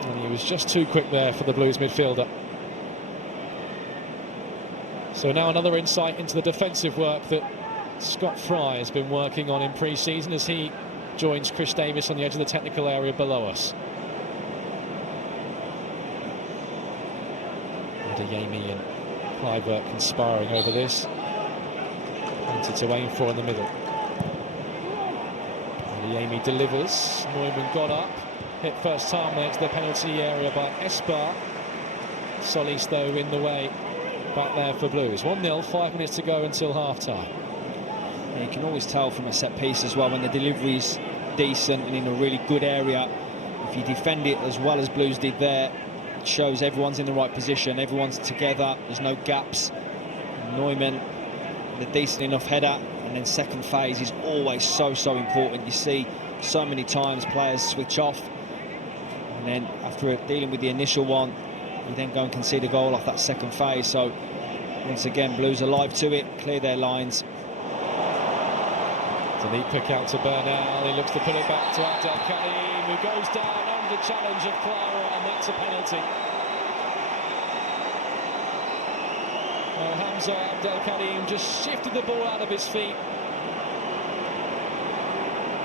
And he was just too quick there for the Blues midfielder. So now another insight into the defensive work that Scott Fry has been working on in pre-season as he joins Chris Davis on the edge of the technical area below us. Adeyemi and Kluivert conspiring over this. Plenty to aim for in the middle. Adeyemi delivers. Neumann got up. Hit first time there to the penalty area by Esbar. Solis though in the way back there for Blues. 1-0, 5 minutes to go until half-time. Yeah, you can always tell from a set piece as well when the delivery's decent and in a really good area. If you defend it as well as Blues did there, it shows everyone's in the right position, everyone's together, there's no gaps. Neumann, the decent enough header, and then second phase is always so important. You see so many times players switch off, and then after dealing with the initial one, you then go and concede a goal off that second phase. So once again, Blues alive to it, clear their lines. It's a neat pick out to Bernal. He looks to put it back to Abdelkarim, who goes down under challenge of Clara, and that's a penalty. Well, Hamza Abdelkarim just shifted the ball out of his feet.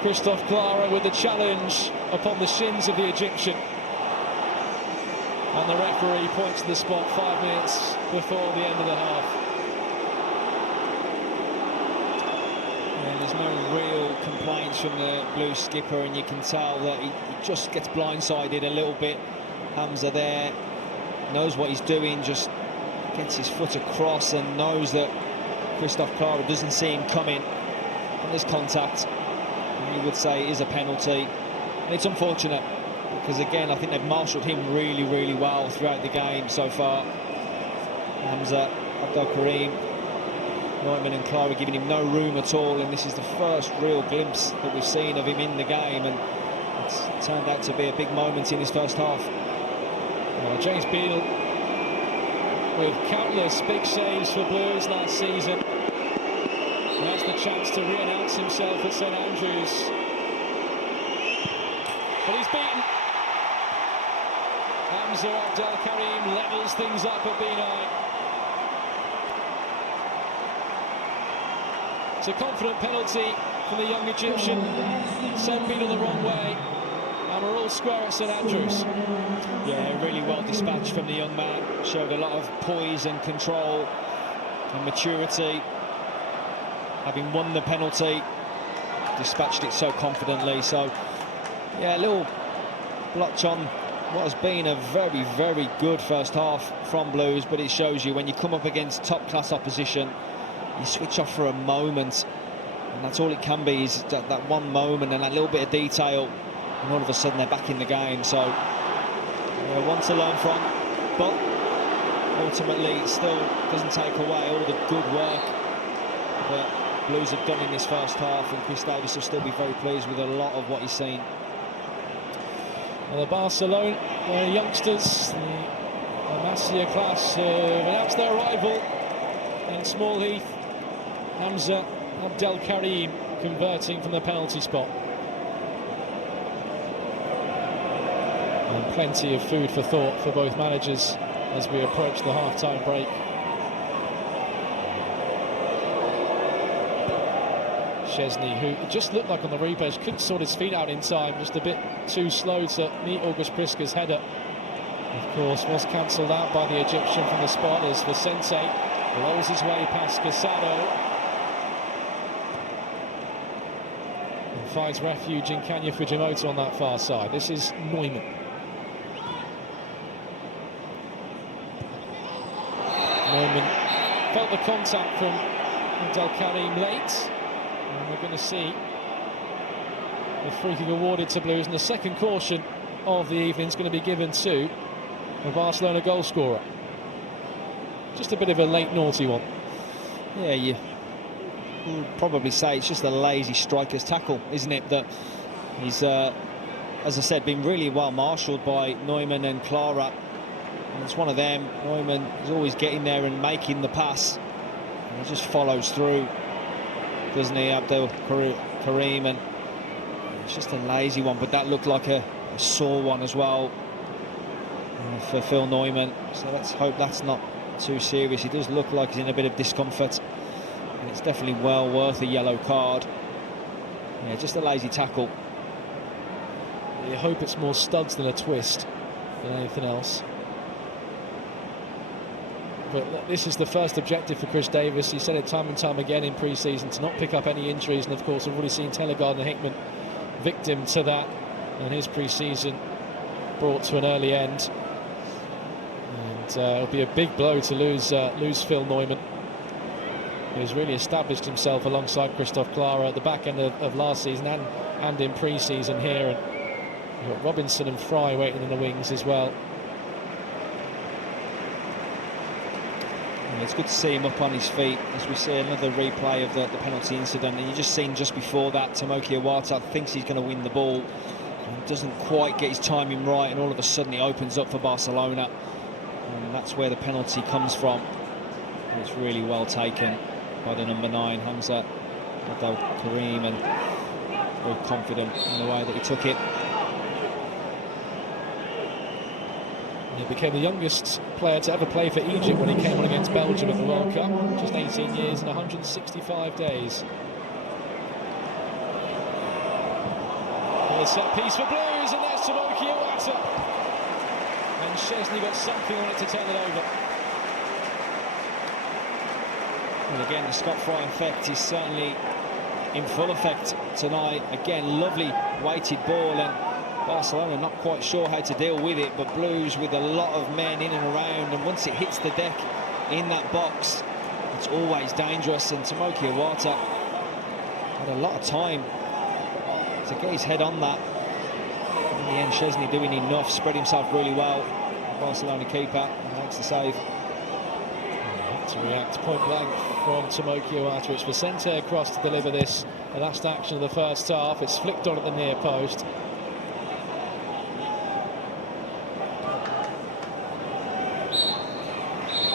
Christophe Clara with the challenge upon the shins of the Egyptian. And the referee points to the spot 5 minutes before the end of the half. And there's no real complaints from the Blues skipper, and you can tell that he just gets blindsided a little bit. Hamza there knows what he's doing, just gets his foot across and knows that Christophe Clara doesn't see him coming. And there's contact. And you would say it is a penalty. And it's unfortunate, because again, I think they've marshalled him really, really well throughout the game so far. Hamza, Abdelkarim, Neumann and Clara giving him no room at all, and this is the first real glimpse that we've seen of him in the game, and it's turned out to be a big moment in his first half. James Beale with countless big saves for Blues last season. He has the chance to re-announce himself at St Andrews. But he's beaten. Hamza Abdelkarim levels things up at Benai. It's a confident penalty from the young Egyptian. Sent Beale the wrong way. And we're all square at St Andrews. Yeah, really well dispatched from the young man. Showed a lot of poise and control and maturity. Having won the penalty, dispatched it so confidently. So, yeah, a little blotch on what has been a very, very good first half from Blues, but it shows you when you come up against top-class opposition, you switch off for a moment, and that's all it can be, is that one moment and that little bit of detail, and all of a sudden they're back in the game. So, one to learn from, but ultimately it still doesn't take away all the good work that Blues have done in this first half, and Chris Davis will still be very pleased with a lot of what he's seen. Well, the Barcelona youngsters, the Masia class, announced their arrival in Small Heath. Hamza Abdelkarim converting from the penalty spot. And plenty of food for thought for both managers as we approach the half-time break. Szczesny, who it just looked like on the replay couldn't sort his feet out in time, just a bit too slow to meet August Priska's header. Of course, was cancelled out by the Egyptian from the spot as Vicente rolls his way past Casado and finds refuge in Kanya Fujimoto on that far side. This is Neumann. Neumann felt the contact from Abdelkarim late. And we're going to see the free kick awarded to Blues, and the second caution of the evening is going to be given to the Barcelona goal scorer. Just a bit of a late naughty one. Yeah, you would probably say it's just a lazy striker's tackle, isn't it? That he's, as I said, been really well marshalled by Neumann and Clara. And it's one of them. Neumann is always getting there and making the pass, and he just follows through, doesn't he, Abdelkarim? And it's just a lazy one, but that looked like a sore one as well for Phil Neumann. So let's hope that's not too serious. He does look like he's in a bit of discomfort, and it's definitely well worth a yellow card. Yeah, just a lazy tackle. You hope it's more studs than a twist than anything else. But this is the first objective for Chris Davis. He said it time and time again in pre-season, to not pick up any injuries, and of course we've already seen Taylor Gardner-Hickman victim to that, and his pre-season brought to an early end. And it'll be a big blow to lose Phil Neumann, who's really established himself alongside Christophe Clara at the back end of last season and in pre-season here. And you've got Robinson and Fry waiting in the wings as well. It's good to see him up on his feet as we see another replay of the penalty incident. And you just seen just before that, Tomoki Iwata thinks he's going to win the ball and doesn't quite get his timing right, and all of a sudden he opens up for Barcelona, and that's where the penalty comes from. And it's really well taken by the number 9, Hamza Abdel Karim, and very confident in the way that he took it. He became the youngest player to ever play for Egypt when he came on against Belgium at the World Cup, just 18 years and 165 days. A set piece for Blues, and that's Tomoki Iwata. And Szczesny got something on it to turn it over. And again, the Scott Fry effect is certainly in full effect tonight. Again, lovely weighted ball, and Barcelona not quite sure how to deal with it, but Blues with a lot of men in and around, and once it hits the deck in that box, it's always dangerous. And Tomoki Iwata had a lot of time to get his head on that. In the end, Szczesny doing enough, spread himself really well. The Barcelona keeper makes the save. To react point blank from Tomoki Iwata. It's Vicente across to deliver this. The last action of the first half. It's flicked on at the near post.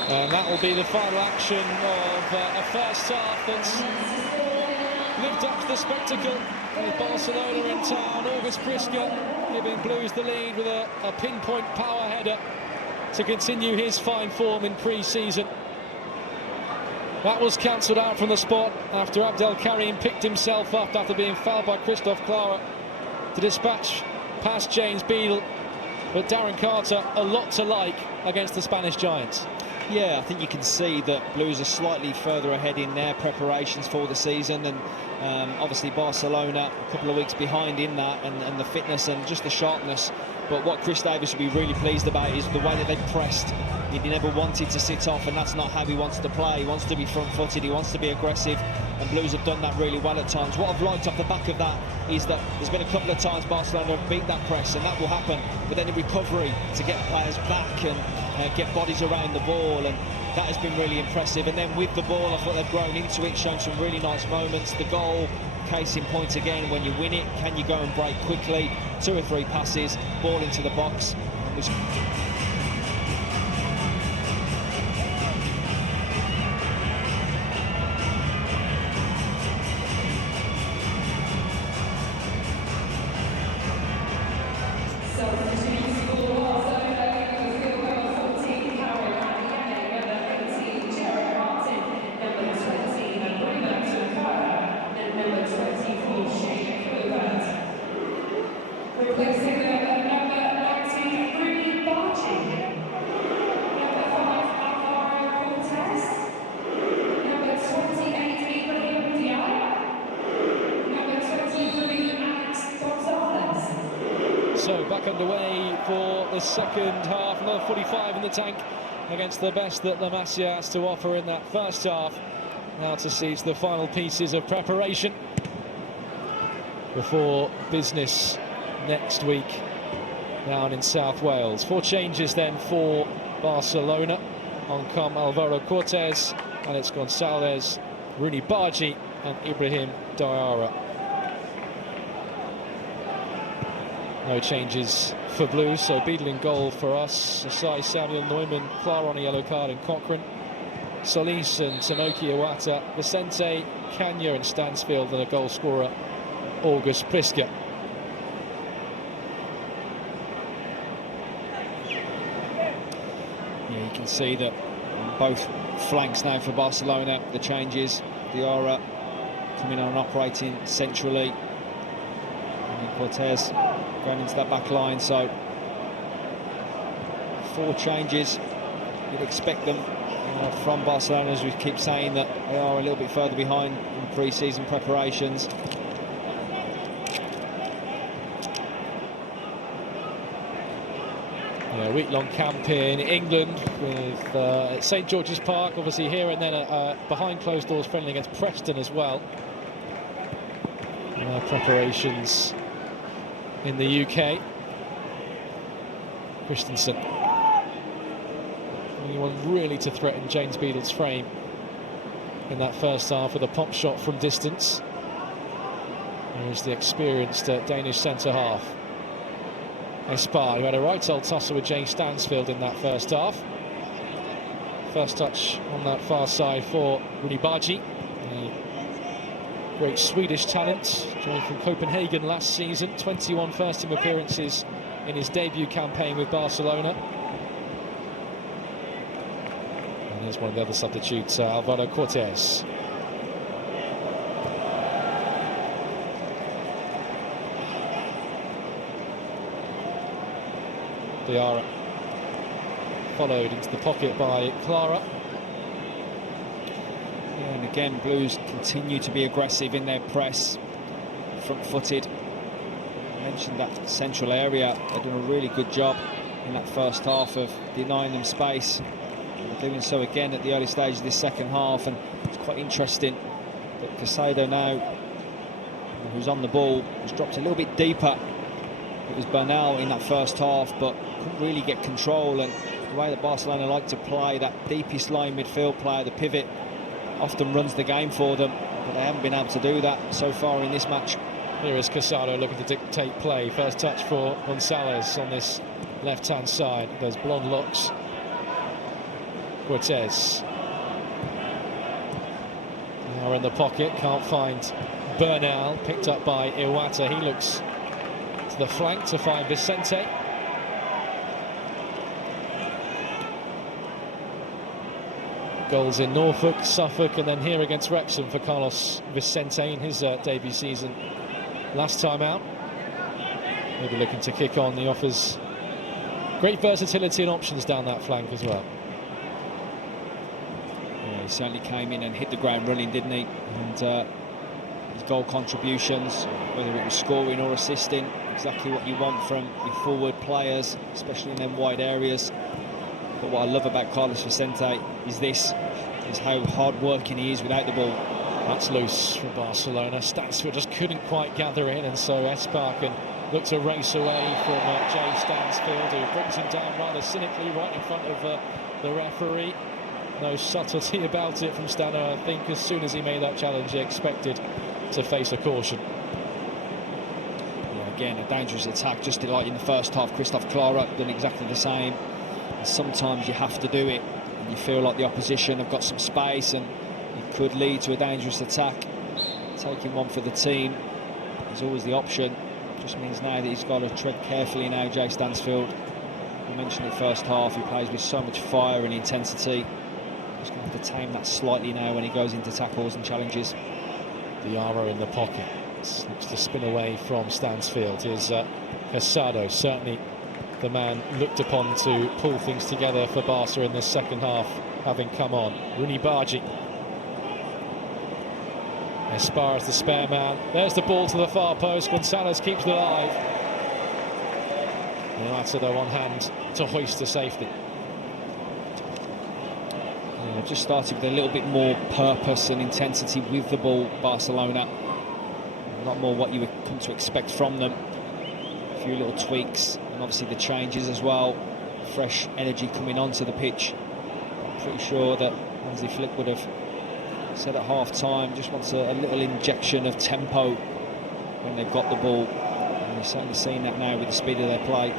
And that will be the final action of a first half that's lived up to the spectacle. With Barcelona in town, August Priska giving Blues the lead with a pinpoint power header to continue his fine form in pre-season. That was cancelled out from the spot after Abdel Karim picked himself up after being fouled by Christophe Clara to dispatch past James Beadle. But Darren Carter, a lot to like against the Spanish Giants. Yeah, I think you can see that Blues are slightly further ahead in their preparations for the season, and obviously Barcelona a couple of weeks behind in that, and the fitness and just the sharpness. But what Chris Davis will be really pleased about is the way that they've pressed. He never wanted to sit off, and that's not how he wants to play. He wants to be front-footed, he wants to be aggressive, and Blues have done that really well at times. What I've liked off the back of that is that there's been a couple of times Barcelona have beat that press, and that will happen, but then the recovery to get players back and get bodies around the ball, and that has been really impressive. And then with the ball, I thought they've grown into it, shown some really nice moments. The goal, case in point again, when you win it, can you go and break quickly? 2 or 3 passes, ball into the box. So back underway for the second half, another 45 in the tank against the best that La Masia has to offer in that first half. Now to seize the final pieces of preparation before business next week down in South Wales. 4 changes then for Barcelona. On come Alvaro Cortés, Alex Gonzalez, Rooney Bargi and Ibrahim Diarra. No changes for Blues, so Beadle in goal for us. Asai, Samuel Neumann, Clara on a yellow card, and Cochrane. Solis and Tomoki Iwata, Vicente, Kanya and Stansfield, and a goal scorer, August Priska. Yeah, you can see that on both flanks now for Barcelona, the changes. Diarra coming on and operating centrally. And Cortés going into that back line, so 4 changes. You'd expect them from Barcelona, as we keep saying that they are a little bit further behind in pre-season preparations. Yeah, week-long camp in England with at St George's Park, obviously here, and then a behind closed doors friendly against Preston as well. Preparations in the UK. Christensen, anyone really to threaten James Beadle's frame in that first half with a pop shot from distance. There's the experienced Danish centre-half Espar, who had a right old tussle with Jay Stansfield in that first half. First touch on that far side for ودية, a great Swedish talent, joined from Copenhagen last season. 21 first-team appearances in his debut campaign with Barcelona. And here's one of the other substitutes, Alvaro Cortés. Diarra followed into the pocket by Clara. Yeah, and again, Blues continue to be aggressive in their press, front-footed. I mentioned that central area. They've done a really good job in that first half of denying them space. They're doing so again at the early stage of this second half, and it's quite interesting that Casado now, who's on the ball, has dropped a little bit deeper. It was Bernal in that first half, but couldn't really get control, and the way that Barcelona like to play, that deepest line midfield player, the pivot, often runs the game for them, but they haven't been able to do that so far in this match. Here is Casado looking to dictate play. First touch for Gonzalez on this left-hand side. Those blonde locks. Cortés. Now in the pocket, can't find Bernal. Picked up by Iwata. He looks to the flank to find Vicente. Goals in Norfolk, Suffolk, and then here against Wrexham for Carlos Vicente in his debut season last time out. Maybe looking to kick on. He offers great versatility and options down that flank as well. Yeah, he certainly came in and hit the ground running, didn't he? And his goal contributions, whether it was scoring or assisting, exactly what you want from your forward players, especially in them wide areas. But what I love about Carlos Vicente is how hard-working he is without the ball. That's loose for Barcelona. Stansfield just couldn't quite gather in, and so Espark can look to race away from Jay Stansfield, who brings him down rather cynically right in front of the referee. No subtlety about it from Stano. I think as soon as he made that challenge, he expected to face a caution. Yeah, again, a dangerous attack, just like in the first half. Christoph Clara done exactly the same. And sometimes you have to do it, and you feel like the opposition have got some space, and it could lead to a dangerous attack. Taking one for the team is always the option. Just means now that he's got to tread carefully now, Jay Stansfield. I mentioned it first half, he plays with so much fire and intensity. He's going to have to tame that slightly now when he goes into tackles and challenges. Diarra in the pocket, looks to spin away from Stansfield. Here's Casado, certainly the man looked upon to pull things together for Barca in this second half, having come on. ودية. Esparra is the spare man. There's the ball to the far post. Gonzalez keeps it alive. Iwata, though, on hand to hoist to safety. Yeah, just started with a little bit more purpose and intensity with the ball, Barcelona. A lot more what you would come to expect from them. A few little tweaks, and obviously the changes as well. Fresh energy coming onto the pitch. I'm pretty sure that Hansi Flick would have said at half-time, just wants a little injection of tempo when they've got the ball, and we've certainly seen that now with the speed of their play.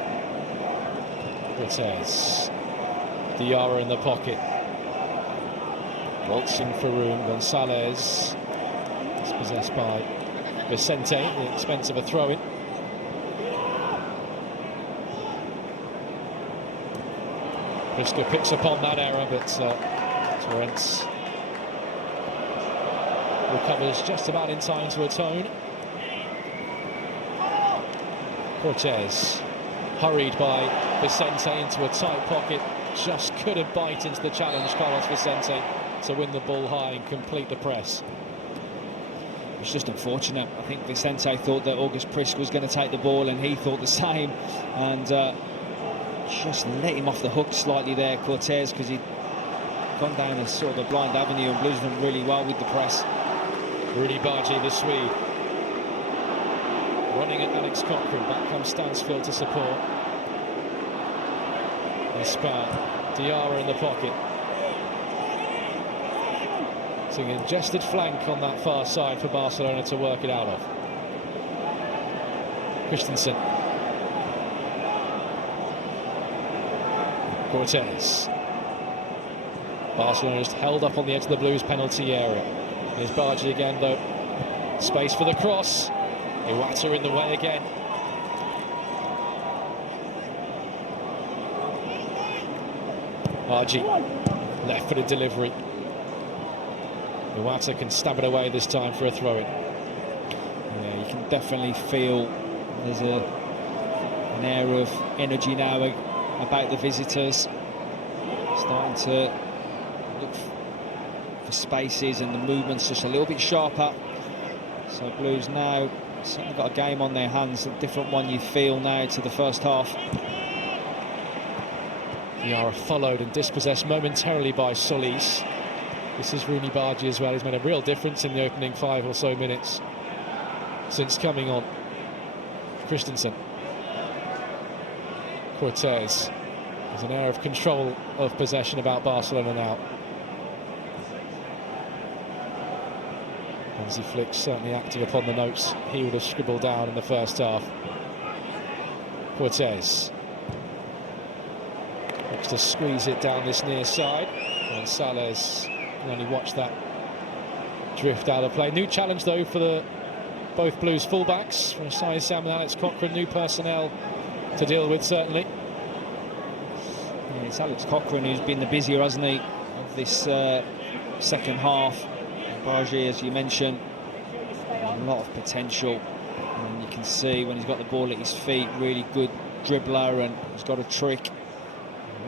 Cortés. Diarra in the pocket. Waltzing for room. Gonzalez. It's possessed by Vicente at the expense of a throw-in. Briscoe picks up on that error, but Torrents recovers just about in time to atone. Cortés, hurried by Vicente into a tight pocket, just couldn't bite into the challenge, Carlos Vicente, to win the ball high and complete the press. It's just unfortunate. I think Vicente thought that August Prisk was going to take the ball, and he thought the same, and just let him off the hook slightly there, Cortés, because he'd gone down a sort of a blind avenue, and Blues done really well with the press. ودية, the Swede, running at Alex Cochrane. Back comes Stansfield to support. Esparra, Diarra in the pocket. It's an congested flank on that far side for Barcelona to work it out of. Christensen. Cortés. Barcelona just held up on the edge of the Blues penalty area. Here's Bargi again, though. Space for the cross. Iwata in the way again. Bargi, left-footed delivery. Iwata can stab it away this time for a throw-in. Yeah, you can definitely feel there's an air of energy now about the visitors. Starting to look for spaces, and the movement's just a little bit sharper. So Blues now certainly got a game on their hands, a different one you feel now to the first half. Diarra followed and dispossessed momentarily by Solis. This is Rooney Bargi as well. He's made a real difference in the opening 5 or so minutes since coming on. Christensen. Cortez. There's an air of control of possession about Barcelona now. Hansi Flick certainly acting upon the notes he would have scribbled down in the first half. Cortez looks to squeeze it down this near side. Gonzalez can only watch that drift out of play. New challenge though for both Blues fullbacks. From Sai Sam and Alex Cochrane, new personnel to deal with certainly. Yeah, it's Alex Cochrane who's been the busier, hasn't he, of this second half. Bargi, as you mentioned, a lot of potential, and you can see when he's got the ball at his feet, really good dribbler, and he's got a trick.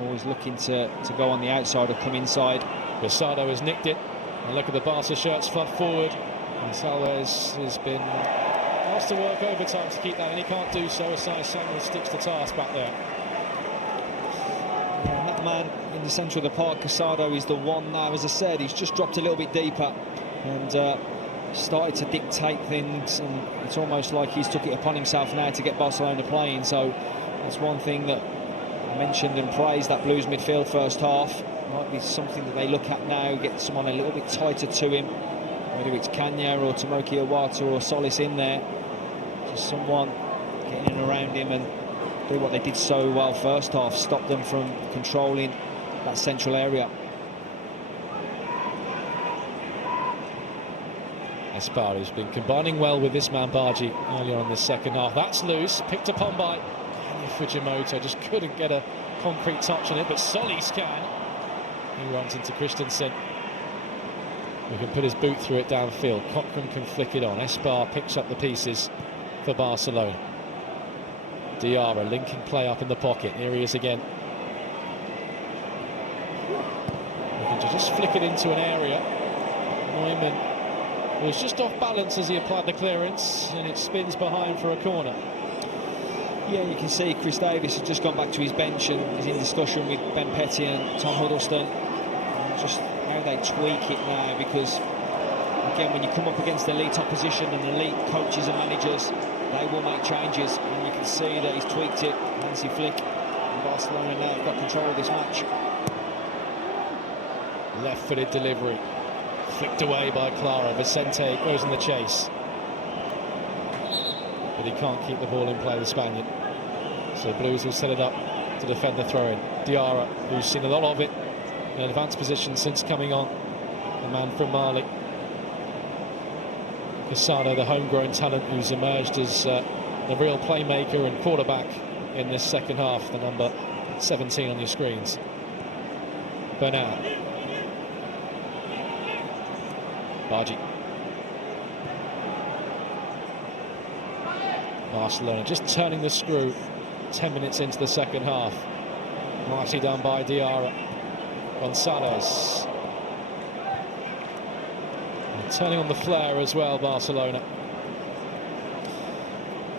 Always looking to go on the outside or come inside. Rosado has nicked it, and look at the Barca shirts flood forward. Gonzalez has been asked to work overtime to keep that, and he can't do so. Asai Samuel sticks to task back there. Yeah, and that man in the centre of the park, Casado, is the one now. As I said, he's just dropped a little bit deeper and started to dictate things, and it's almost like he's took it upon himself now to get Barcelona playing. So that's one thing that I mentioned and praised that Blues midfield first half. Might be something that they look at now, get someone a little bit tighter to him, whether it's Kanya or Tomoki Iwata or Solis in there, just someone getting in around him and do what they did so well first half, stop them from controlling that central area. Espar has been combining well with this man Bargi earlier on this second half. That's loose, picked upon by Fujimoto, just couldn't get a concrete touch on it, but Solis can. He runs into Christensen, who can put his boot through it downfield. Cochrane can flick it on. Espar picks up the pieces for Barcelona. Diarra linking play up in the pocket. Here he is again. Looking to just flick it into an area. Neumann was just off balance as he applied the clearance, and it spins behind for a corner. Yeah, you can see Chris Davis has just gone back to his bench and is in discussion with Ben Petty and Tom Huddleston. And just how they tweak it now, because again, when you come up against elite opposition and elite coaches and managers, they will make changes, and you can see that he's tweaked it. Hansi Flick and Barcelona now have got control of this match. Left-footed delivery, flicked away by Clara. Vicente goes in the chase, but he can't keep the ball in play, the Spaniard. So Blues will set it up to defend the throw-in. Diarra, who's seen a lot of it in an advanced position since coming on, the man from Mali. Casado, the homegrown talent who's emerged as the real playmaker and quarterback in this second half, the number 17 on your screens. Bernard. Bargi. Barcelona just turning the screw 10 minutes into the second half. Nicely done by Diarra. Gonzalez. And turning on the flare as well, Barcelona.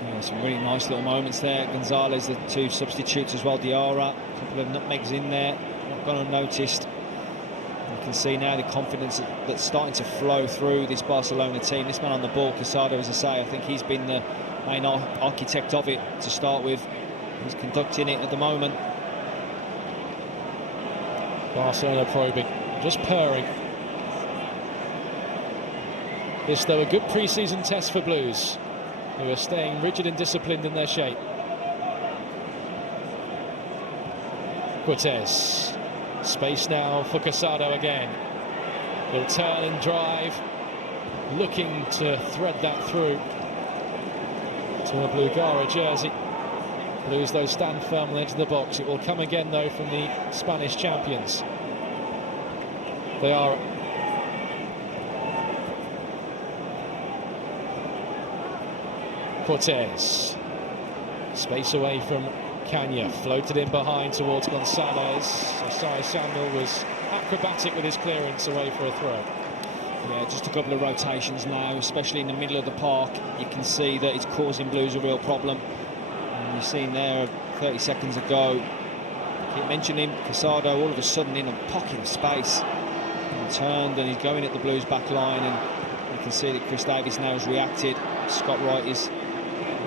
Yeah, some really nice little moments there. Gonzalez, the two substitutes as well. Diarra, a couple of nutmegs in there, not gone unnoticed. You can see now the confidence that's starting to flow through this Barcelona team. This man on the ball, Casado, as I say, I think he's been the main architect of it to start with. He's conducting it at the moment. Barcelona probing, just purring. This, though, a good pre-season test for Blues, who are staying rigid and disciplined in their shape. Cortez. Space now for Casado again. He'll turn and drive, looking to thread that through to a Blue-Gara jersey. Blues, though, stand firm on the edge of the box. It will come again, though, from the Spanish champions. They are Cortez. Space away from Caña, floated in behind towards Gonzalez. Osai Samuel was acrobatic with his clearance away for a throw. Yeah, just a couple of rotations now, especially in the middle of the park. You can see that it's causing Blues a real problem. And you've seen there 30 seconds ago, keep mentioning Casado all of a sudden in a pocket of space. And turned and he's going at the Blues back line, and you can see that Chris Davis now has reacted. Scott Wright is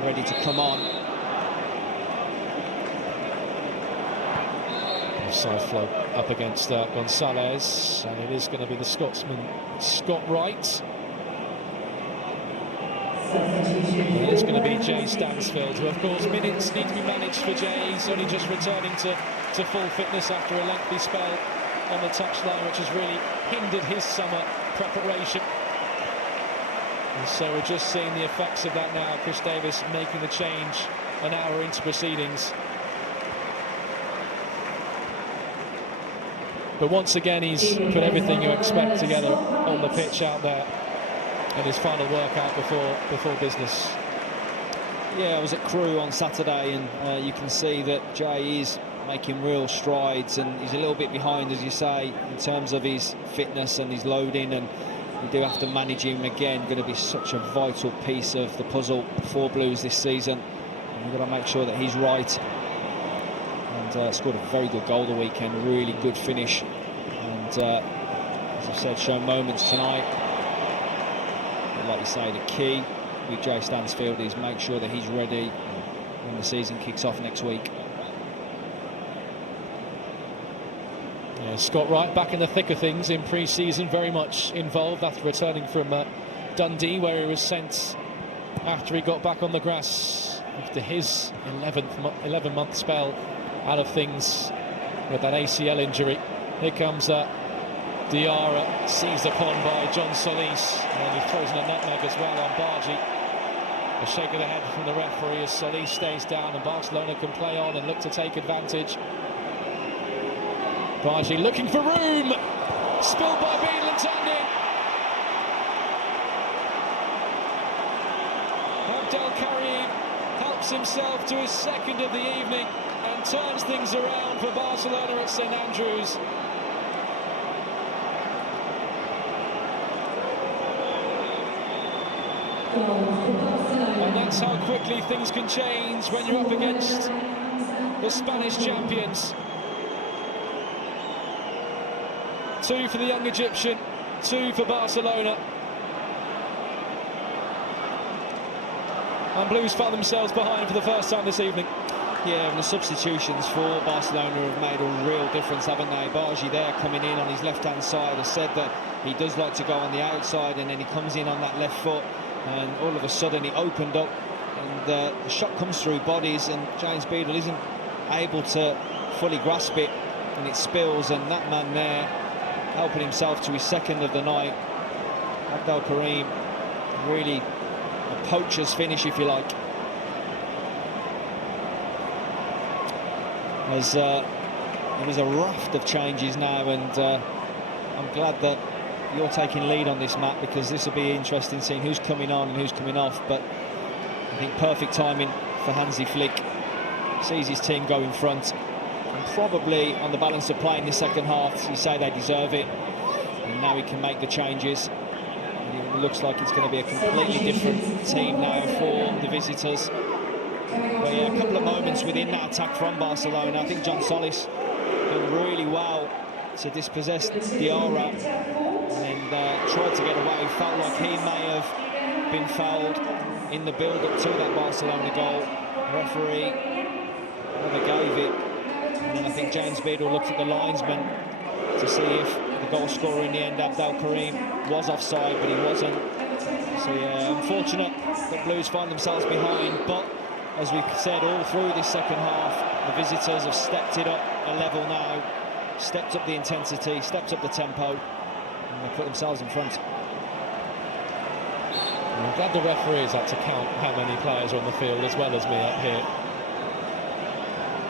ready to come on. Side flow up against Gonzalez, and it is going to be the Scotsman Scott Wright. And it's going to be Jay Stansfield, who of course minutes need to be managed for Jay. He's only just returning to full fitness after a lengthy spell on the touchline, which has really hindered his summer preparation. And so we're just seeing the effects of that now. Chris Davis making the change an hour into proceedings. But once again, he's put everything you expect together on the pitch out there in his final workout before business. Yeah, I was at Crewe on Saturday, and you can see that Jay is making real strides, and he's a little bit behind, as you say, in terms of his fitness and his loading, and we do have to manage him again. Going to be such a vital piece of the puzzle for Blues this season, and we've got to make sure that he's right. Scored a very good goal the weekend, really good finish, and as I said, shown moments tonight. But like you say, the key with Jay Stansfield is make sure that he's ready when the season kicks off next week. Yeah, Scott Wright back in the thick of things in pre-season, very much involved after returning from Dundee, where he was sent after he got back on the grass after his 11-month spell out of things with that ACL injury. Here comes Diarra, seized upon by John Solis, and he throws in a nutmeg as well on Bargi. A shake of the head from the referee as Solis stays down, and Barcelona can play on and look to take advantage. Bargi looking for room, spilled by Beadle and turned in. Abdel Karim helps himself to his second of the evening and turns things around for Barcelona at St Andrews. And that's how quickly things can change when you're up against the Spanish champions. 2 for the young Egyptian, 2 for Barcelona. And Blues found themselves behind for the first time this evening. Yeah, and the substitutions for Barcelona have made a real difference, haven't they? Bargi there coming in on his left-hand side has said that he does like to go on the outside, and then he comes in on that left foot, and all of a sudden he opened up, and the shot comes through bodies, and James Beadle isn't able to fully grasp it, and it spills, and that man there helping himself to his second of the night. Abdel Karim, really a poacher's finish, if you like. There's a raft of changes now, and I'm glad that you're taking lead on this, Matt, because this will be interesting seeing who's coming on and who's coming off. But I think perfect timing for Hansi Flick. Sees his team go in front, and probably on the balance of play in the second half, you say they deserve it, and now he can make the changes. And it looks like it's going to be a completely different team now for the visitors. But yeah, a couple of moments within that attack from Barcelona. I think John Solis did really well to dispossess Diarra, and then tried to get away. Felt like he may have been fouled in the build-up to that Barcelona goal. The referee never gave it, and then I think James Beadle looked at the linesman to see if the goal scorer in the end, Abdel Karim, was offside, but he wasn't. So yeah, unfortunate that Blues find themselves behind, but as we've said all through this second half, the visitors have stepped it up a level now, stepped up the intensity, stepped up the tempo, and they put themselves in front. I'm glad the referees had to count how many players are on the field as well as me up here.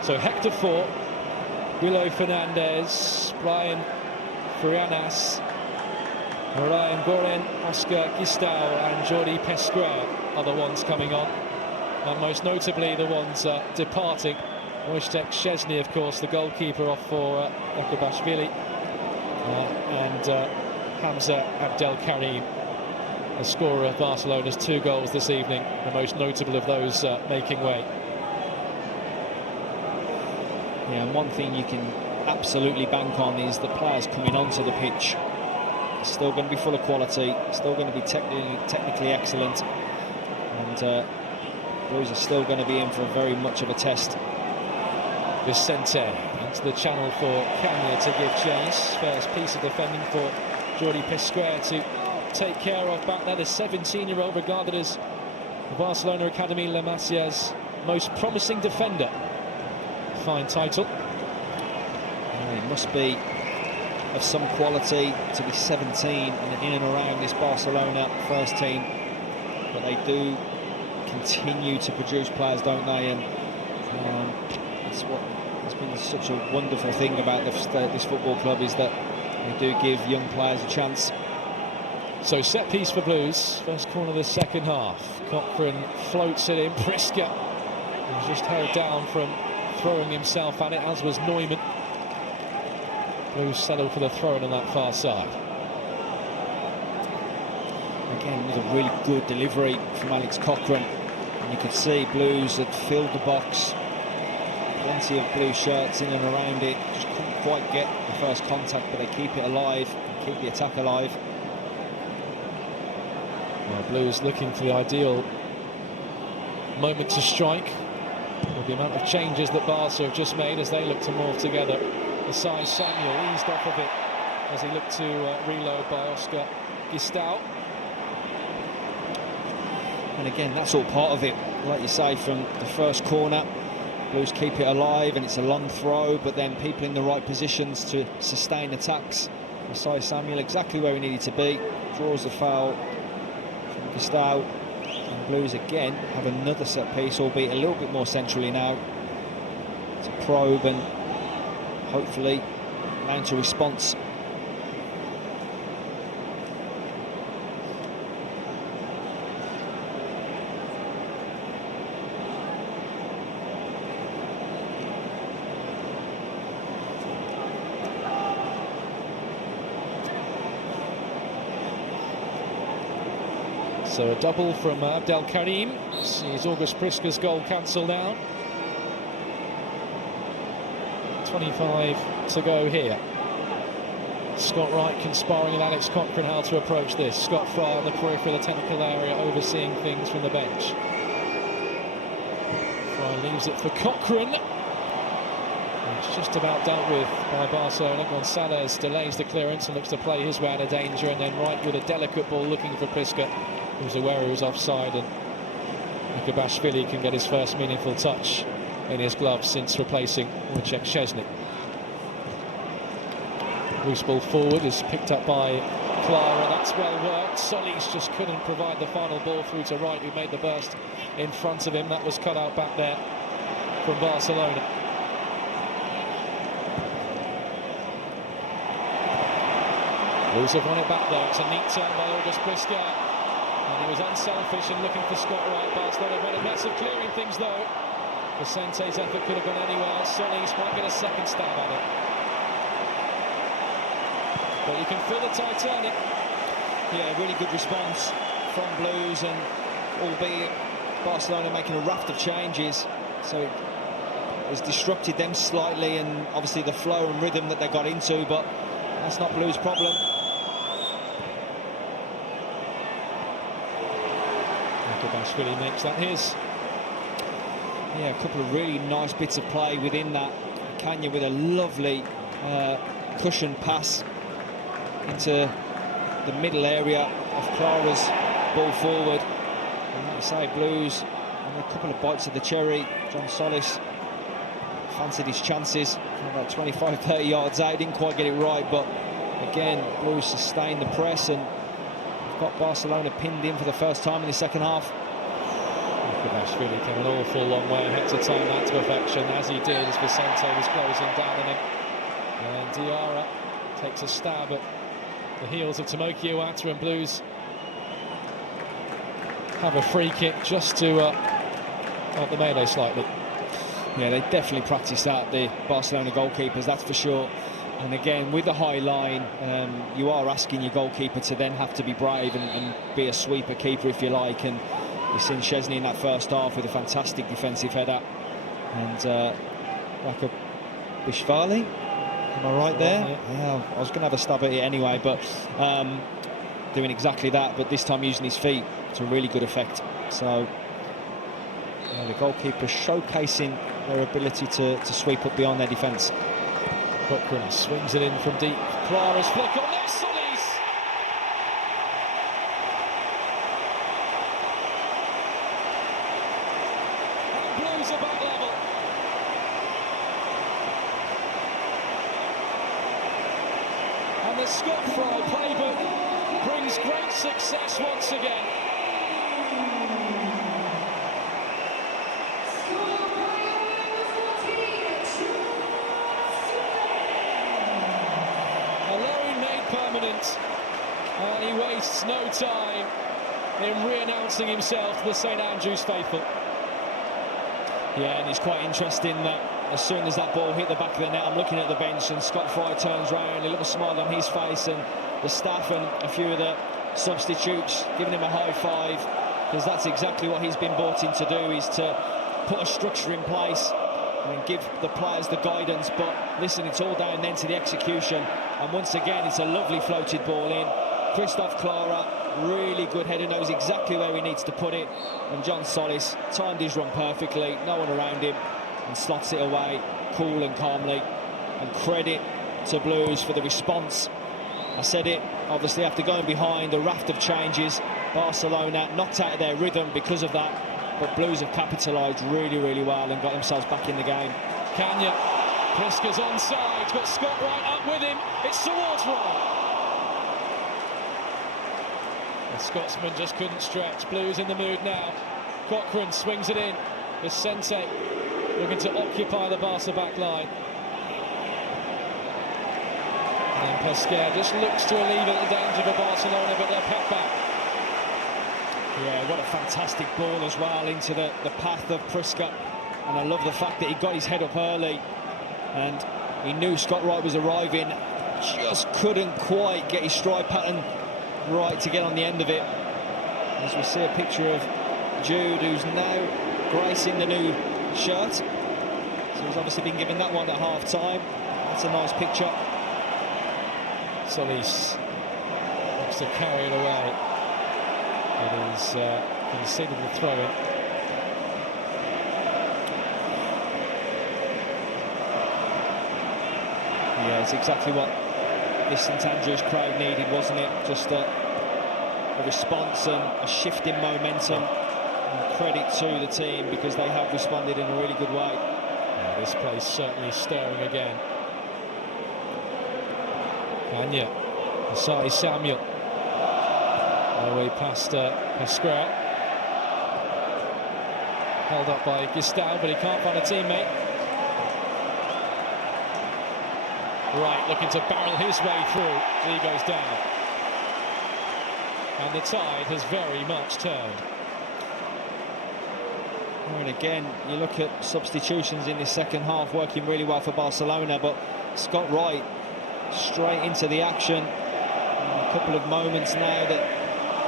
So Hector Fort, Willow Fernandez, Brian Frianas, Ryan Goren, Oscar Gistau and Jordi Pesquera are the ones coming on. And most notably the ones departing. Wojciech Szczesny, of course, the goalkeeper, off for Ekabashvili. And Hamza Abdelkarim, the scorer of Barcelona's 2 goals this evening, the most notable of those making way. Yeah, and one thing you can absolutely bank on is the players coming onto the pitch. It's still going to be full of quality, still going to be technically excellent, and Blues are still going to be in for very much of a test. Vicente into the channel for Kanya to give chase. First piece of defending for Jordi Pesquera to take care of back there. The 17-year-old regarded as the Barcelona Academy La Masia's most promising defender. Fine title. It must be of some quality to be 17 and in and around this Barcelona first team, but they do continue to produce players, don't they? And that's what has been such a wonderful thing about this football club, is that they do give young players a chance. So set piece for Blues, first corner of the second half. Cochrane floats it in. Priska was just held down from throwing himself at it, as was Neumann. Blues settle for the throw-in on that far side. Again, it was a really good delivery from Alex Cochrane, and you could see Blues had filled the box. Plenty of blue shirts in and around it, just couldn't quite get the first contact, but they keep it alive and keep the attack alive. Well, Blues looking for the ideal moment to strike, with the amount of changes that Barca have just made as they look to morph together. Asai Samuel eased off of it as he looked to reload by Oscar Gistau. And again, that's all part of it, like you say, from the first corner. Blues keep it alive, and it's a long throw, but then people in the right positions to sustain attacks. Asai Samuel exactly where he needed to be, draws the foul from Gistau, and Blues again have another set piece, albeit a little bit more centrally now, to probe and hopefully mount a response. So a double from Abdelkarim. Sees August Priska's goal cancelled out. 25 to go here. Scott Wright conspiring with Alex Cochrane how to approach this. Scott Fry on the periphery of the technical area, overseeing things from the bench. Fry leaves it for Cochrane. It's just about dealt with by Barcelona. Gonzalez delays the clearance and looks to play his way out of danger, and then Wright with a delicate ball looking for Priska, who's aware he was offside, and Ekabashvili can get his first meaningful touch in his glove since replacing Wojciech Szczesny. Loose ball forward is picked up by Clara. That's well worked. Solis just couldn't provide the final ball through to Wright, who made the burst in front of him. That was cut out back there from Barcelona. Blues have won it back though. It's a neat turn by August Priska, and he was unselfish in looking for Scott Wright. Barcelona made a mess of clearing things though. Vicente's effort could have gone anywhere. Solis might get a second stab at it, but you can feel the tide turning. Yeah, really good response from Blues, and albeit Barcelona making a raft of changes, so it has disrupted them slightly, and obviously the flow and rhythm that they got into, but that's not Blues' problem. Ekabashvili makes that his. Yeah, a couple of really nice bits of play within that. Kanya with a lovely cushion pass into the middle area of Clara's ball forward. And like I say, Blues, and a couple of bites of the cherry. John Solis fancied his chances from about 25-30 yards out, didn't quite get it right, but again, Blues sustained the press and got Barcelona pinned in for the first time in the second half. Really came an awful long way and had to time that to perfection, as he did as Vicente was closing down on him. And Diarra takes a stab at the heels of Tomoki Iwata, and Blues have a free kick just to up the melee slightly. Yeah, they definitely practiced that, the Barcelona goalkeepers, that's for sure. And again, with the high line, you are asking your goalkeeper to then have to be brave and be a sweeper keeper, if you like. And you've seen Szczesny in that first half with a fantastic defensive header. And like a Bishvali, am I right there? Yeah, I was going to have a stab at it anyway, but doing exactly that, but this time using his feet to really good effect. So the goalkeepers showcasing their ability to sweep up beyond their defence. Cochrane swings it in from deep. Clara's flick on there, Solis! And Blues are back level. And the Scott Fry playbook brings great success once again. He wastes no time in re-announcing himself the St Andrews faithful. Yeah, and it's quite interesting that as soon as that ball hit the back of the net, I'm looking at the bench and Scott Fry turns round, a little smile on his face, and the staff and a few of the substitutes giving him a high five, because that's exactly what he's been brought in to do, is to put a structure in place and give the players the guidance. But listen, it's all down then to the execution, and once again it's a lovely floated ball in. Christophe Clara, really good header, knows exactly where he needs to put it, and John Solis timed his run perfectly, no one around him, and slots it away cool and calmly. And credit to Blues for the response. I said it, obviously after going behind, a raft of changes, Barcelona knocked out of their rhythm because of that, but Blues have capitalised really, really well and got themselves back in the game. Kanya, Priska's onside, but Scott right up with him, it's towards Roll. The Scotsman just couldn't stretch. Blues in the mood now. Cochrane swings it in. Vicente looking to occupy the Barca back line. And Pasquer just looks to alleviate the danger for Barcelona, but they're pecked back. Yeah, what a fantastic ball as well into the path of Priska. And I love the fact that he got his head up early and he knew Scott Wright was arriving, just couldn't quite get his stride pattern right to get on the end of it. As we see a picture of Jude, who's now gracing the new shirt, so he's obviously been given that one at half-time. That's a nice picture. Solis wants to carry it away, but he's conceded the throw-in. Yeah, it's exactly what this St Andrews crowd needed, wasn't it? Just a response and a shift in momentum. And credit to the team, because they have responded in a really good way. Yeah, this place certainly stirring again. Kanya, Asai Samuel, away past Pasquer. Held up by Gustavo, but he can't find a teammate. Right, looking to barrel his way through. He goes down. And the tide has very much turned. And again, you look at substitutions in this second half, working really well for Barcelona, but Scott Wright straight into the action. A couple of moments now that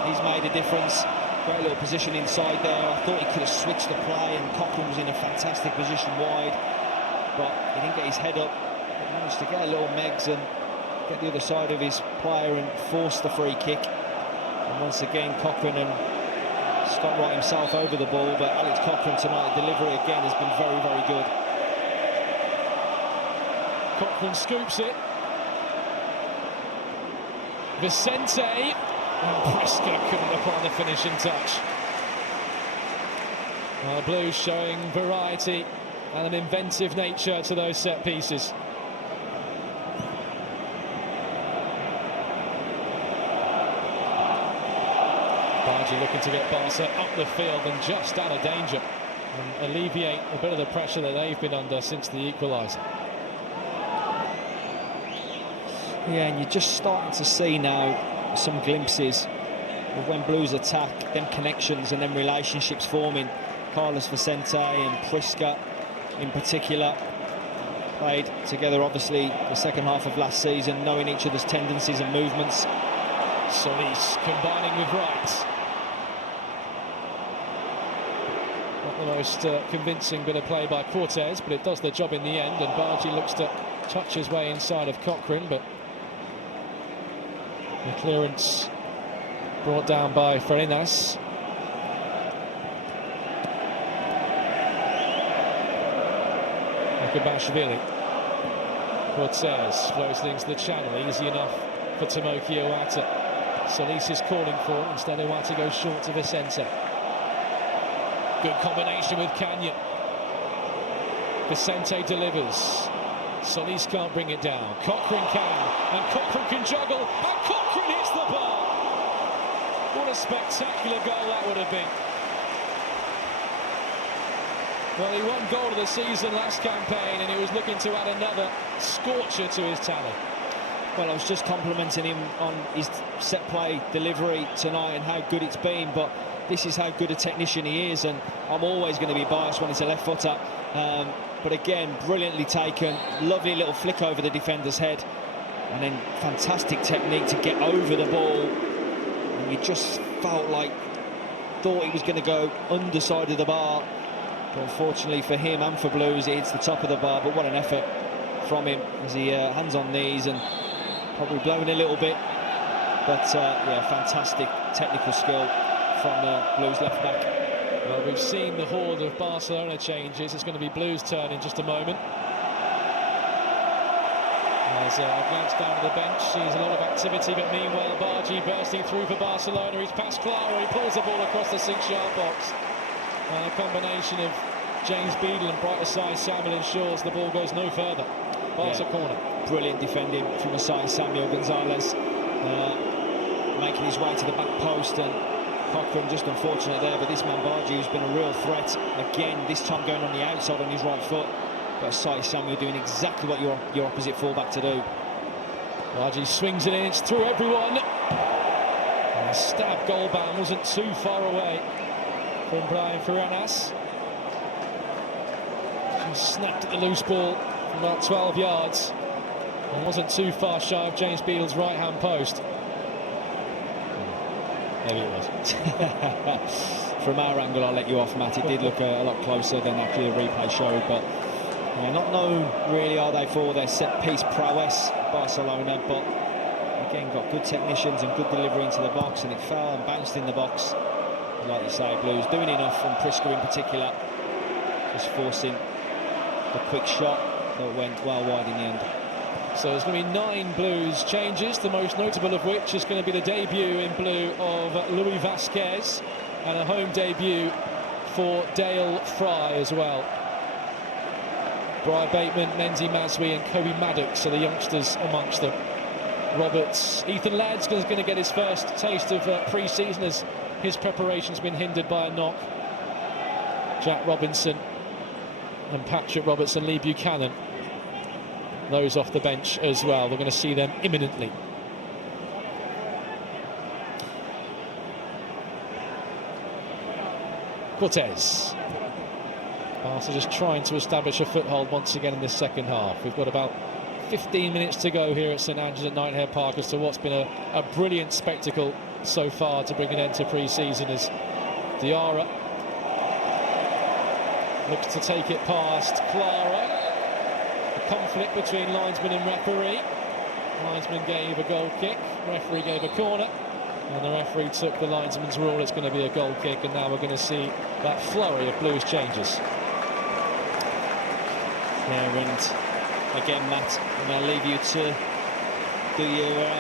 he's made a difference. Great little position inside there. I thought he could have switched the play, and Cochrane was in a fantastic position wide, but he didn't get his head up. He managed to get a little megs and get the other side of his player and force the free kick. And once again, Cochrane and Scott Wright himself over the ball, but Alex Cochrane tonight, delivery again has been very, very good. Cochrane scoops it. Vicente, and Priska couldn't apply the finishing touch. Blues showing variety and an inventive nature to those set pieces. Bargi looking to get Barca up the field and just out of danger and alleviate a bit of the pressure that they've been under since the equaliser. Yeah, and you're just starting to see now some glimpses of when Blues attack, them connections and them relationships forming. Carlos Vicente and Prisca in particular played together obviously the second half of last season, knowing each other's tendencies and movements. Solis combining with Wright. Not the most convincing bit of play by Cortez, but it does the job in the end, and Bargi looks to touch his way inside of Cochrane, but the clearance brought down by Farinas. Akabashvili. Cortez flows things to the channel, easy enough for Tomoki Iwata. Solis is calling for it, instead Iwata goes short to Vicente. Good combination with Canyon. Vicente delivers. Solis can't bring it down. Cochrane can, and Cochrane can juggle, and Cochrane hits the bar. What a spectacular goal that would have been. Well, he won goal of the season last campaign, and he was looking to add another scorcher to his tally. Well, I was just complimenting him on his set play delivery tonight and how good it's been, but this is how good a technician he is, and I'm always going to be biased when it's a left footer. But again, brilliantly taken, lovely little flick over the defender's head, and then fantastic technique to get over the ball. And you just thought he was going to go underside of the bar, but unfortunately for him and for Blues, it hits the top of the bar. But what an effort from him as he hands on knees and probably blowing a little bit, but yeah, fantastic technical skill from the Blues left back. Well, we've seen the horde of Barcelona changes. It's going to be Blues' turn in just a moment. As a glance down to the bench, sees a lot of activity, but meanwhile Bargi bursting through for Barcelona. He's past Clara, he pulls the ball across the 6-yard box. And a combination of James Beadle and brighter side Samuel ensures the ball goes no further. Barca corner. Brilliant defending from the side Samuel Gonzalez, making his way to the back post, and Cochrane just unfortunate there, but this man Bargi, who's been a real threat again, this time going on the outside on his right foot, but Sai Samuel doing exactly what your opposite fullback to do. Bargi swings it in, it's through everyone, and the stab goal ban wasn't too far away from Brian Farinas. He snapped at the loose ball from about 12 yards and wasn't too far shy of James Beadle's right hand post. Maybe it was. From our angle, I'll let you off, Matt. It did look a lot closer than actually the replay showed, but not known really are they for their set-piece prowess, Barcelona, but again got good technicians and good delivery into the box, and it fell and bounced in the box. Like you say, Blues doing enough, and Prisca in particular just forcing the quick shot that went well wide in the end. So there's going to be 9 Blues changes, the most notable of which is going to be the debut in blue of Louis Vasquez, and a home debut for Dale Fry as well. Brian Bateman, Menzi Maswi and Kobe Maddox are the youngsters amongst them. Roberts, Ethan Ladd's going to get his first taste of pre-season as his preparation's been hindered by a knock. Jack Robinson and Patrick Roberts and Lee Buchanan, those off the bench as well. We're going to see them imminently. Cortez. Barca just trying to establish a foothold once again in this second half. We've got about 15 minutes to go here at St Andrews at Nightingale Park as to what's been a brilliant spectacle so far to bring an end to pre-season, as Diarra looks to take it past Clara. A conflict between linesman and referee. Linesman gave a goal kick, referee gave a corner, and the referee took the linesman's rule. It's going to be a goal kick, and now we're going to see that flurry of Blues changes. Yeah, and again, Matt, I'm going to leave you to do your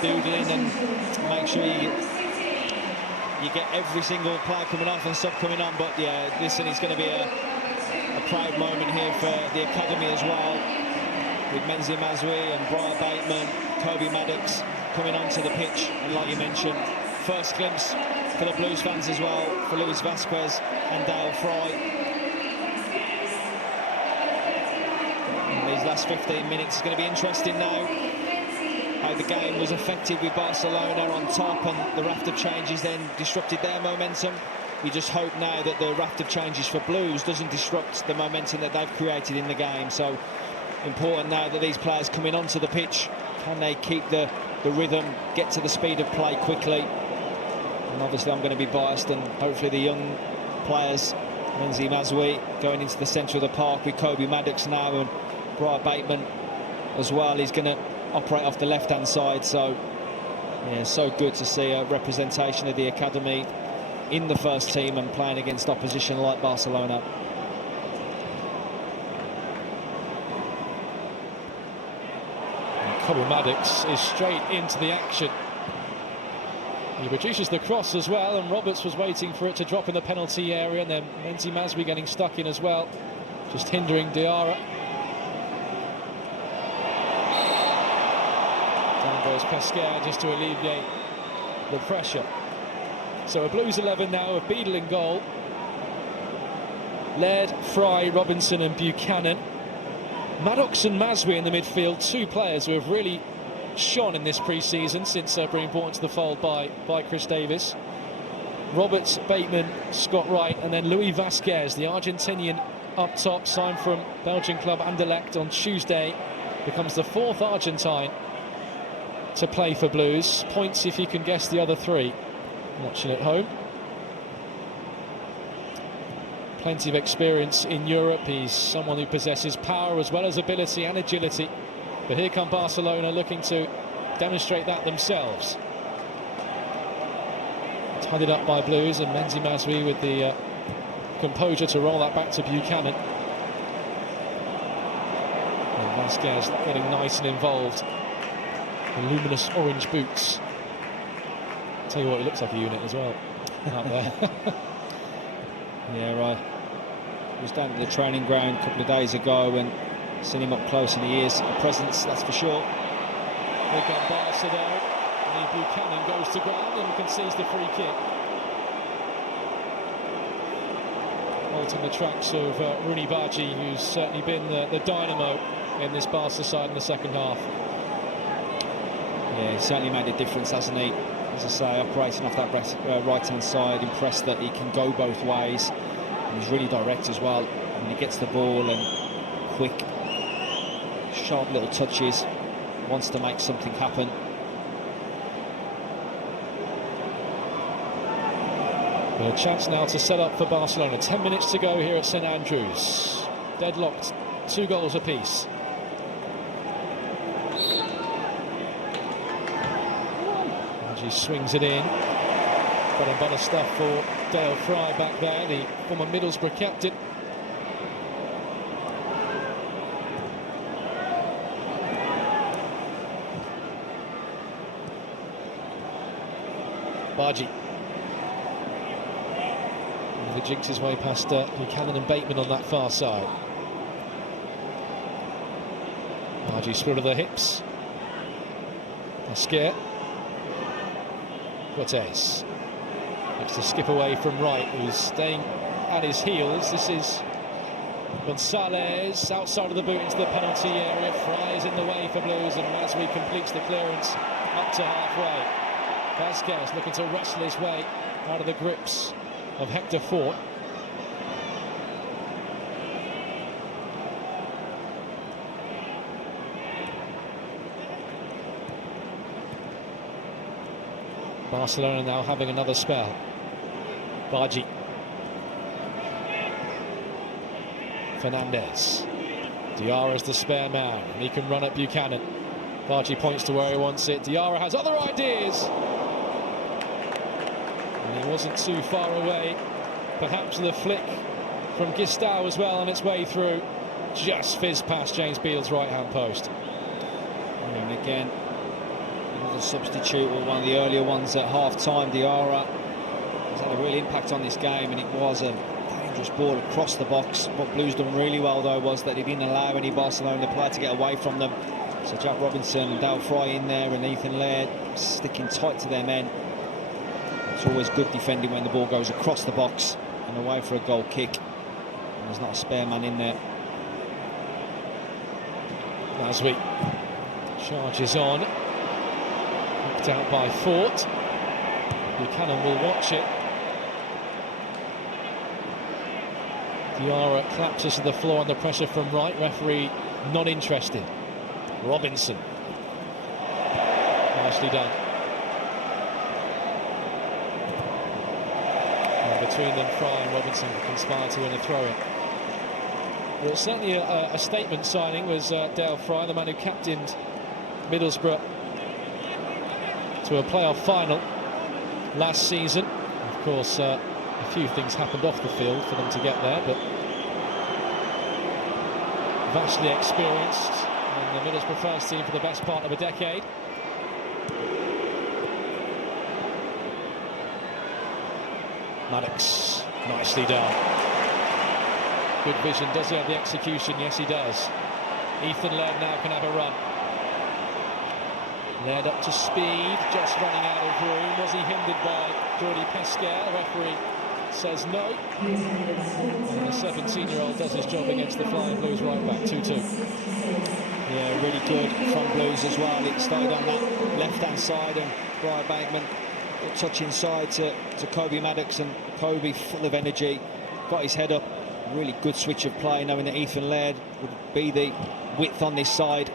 doodling and make sure you get every single player coming off and sub coming on. But yeah, listen, it's going to be a proud moment here for the academy as well, with Menzi Mazwi and Brian Bateman, Kobe Maddox coming onto the pitch, and like you mentioned, first glimpse for the Blues fans as well, for Luis Vasquez and Dale Fry. And these last 15 minutes is going to be interesting now, how the game was affected with Barcelona on top, and the raft of changes then disrupted their momentum. We just hope now that the raft of changes for Blues doesn't disrupt the momentum that they've created in the game. So important now that these players coming onto the pitch, can they keep the rhythm, get to the speed of play quickly? And obviously I'm going to be biased, and hopefully the young players, Menzi Mazwi going into the centre of the park with Kobe Maddox now, and Brian Bateman as well. He's going to operate off the left-hand side. So yeah, so good to see a representation of the academy in the first team and playing against opposition like Barcelona. Kobe Maddox is straight into the action. He produces the cross as well, and Roberts was waiting for it to drop in the penalty area, and then Menzi Mazwi getting stuck in as well, just hindering Diarra. Down goes Pesquer just to alleviate the pressure. So a Blues 11 now with Beadle in goal. Laird, Fry, Robinson and Buchanan. Maddox and Mazwi in the midfield, two players who have really shone in this pre-season since being brought into the fold by Chris Davis. Roberts, Bateman, Scott Wright, and then Luis Vasquez, the Argentinian up top, signed from Belgian club Anderlecht on Tuesday, becomes the fourth Argentine to play for Blues. Points if you can guess the other three. Watching at home. Plenty of experience in Europe. He's someone who possesses power as well as ability and agility. But here come Barcelona looking to demonstrate that themselves. Tidied up by Blues, and Menzi Mazwi with the composure to roll that back to Buchanan. And Vasquez getting nice and involved. The luminous orange boots. Tell you what, he looks like a unit as well out there. Yeah, right. He was down at the training ground a couple of days ago and seen him up close, and he is a presence, that's for sure. Big on Barca there. And Buchanan goes to ground and concedes the free kick. Halting the tracks of Rooney Bargi, who's certainly been the dynamo in this Barca side in the second half. Yeah, he's certainly made a difference, hasn't he? As I say, operating off that right-hand side, impressed that he can go both ways. And he's really direct as well. When he gets the ball, and quick, sharp little touches, wants to make something happen. Well, a chance now to set up for Barcelona. 10 minutes to go here at St Andrews. Deadlocked, 2 goals apiece. He swings it in. Bread and butter stuff for Dale Fry back there, the former Middlesbrough captain. Bargi. He jinks his way past Buchanan and Bateman on that far side. Bargi split of the hips. Pesquer. Cortez looks to skip away from Wright, who's staying at his heels. This is Gonzalez outside of the boot into the penalty area. Fry is in the way for Blues, and Mazwi completes the clearance up to halfway. Vasquez looking to wrestle his way out of the grips of Hector Fort. Barcelona now having another spell. Bargi. Fernandez. Diarra's the spare man, and he can run at Buchanan. Bargi points to where he wants it. Diarra has other ideas. And he wasn't too far away. Perhaps the flick from Gistau as well on its way through. Just fizzed past James Beale's right-hand post. And again, the substitute, or one of the earlier ones at half-time. Diarra has had a real impact on this game, and it was a dangerous ball across the box. What Blues done really well, though, was that they didn't allow any Barcelona player to get away from them. So Jack Robinson and Dale Fry in there, and Ethan Laird sticking tight to their men. It's always good defending when the ball goes across the box and away for a goal kick. And there's not a spare man in there. Maswi charges on, knocked out by Fort. Buchanan will watch it. Diarra collapses to the floor under pressure from right. Referee not interested. Robinson, nicely done. And between them, Fry and Robinson conspire to win a throw-in. Well, certainly a statement signing was Dale Fry, the man who captained Middlesbrough to a playoff final last season. Of course, a few things happened off the field for them to get there, but vastly experienced in the Middlesbrough first team for the best part of a decade. Maddox, nicely done. Good vision. Does he have the execution? Yes, he does. Ethan Laird now can have a run. Laird up to speed, just running out of room. Was he hindered by Jordi Pesquer? The referee says no. And the 17-year-old does his job against the Flying Blues right back. 2-2. Yeah, really good from Blues as well. It started on that left-hand side, and Brian Bateman got touch inside to Kobe Maddox, and Kobe, full of energy, got his head up. Really good switch of play, knowing that Ethan Laird would be the width on this side.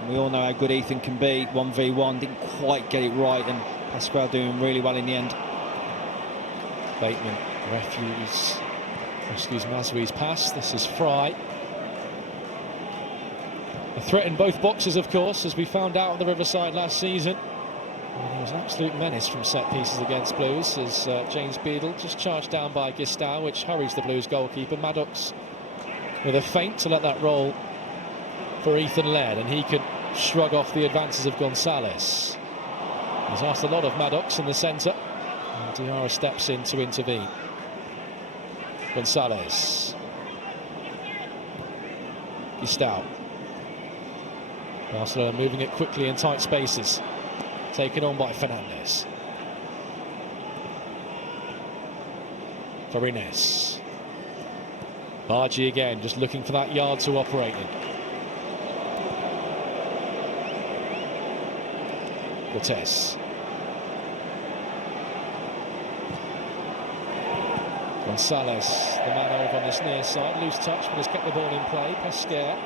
And we all know how good Ethan can be. 1v1, didn't quite get it right, and Pasquale doing really well in the end. Bateman rescues Maswi's pass. This is Fry. A threat in both boxes, of course, as we found out on the Riverside last season. And he was an absolute menace from set pieces against Blues, as James Beadle just charged down by Gistau, which hurries the Blues goalkeeper. Maddox with a feint to let that roll for Ethan Laird, and he could shrug off the advances of Gonzalez. He's asked a lot of Maddox in the centre, and Diarra steps in to intervene. Gonzalez. Gistau. Barcelona moving it quickly in tight spaces. Taken on by Fernandez. Farines. Bargi again, just looking for that yard to operate in. Cortés. Gonzalez, the man over on this near side, loose touch, but has kept the ball in play. Pesquer.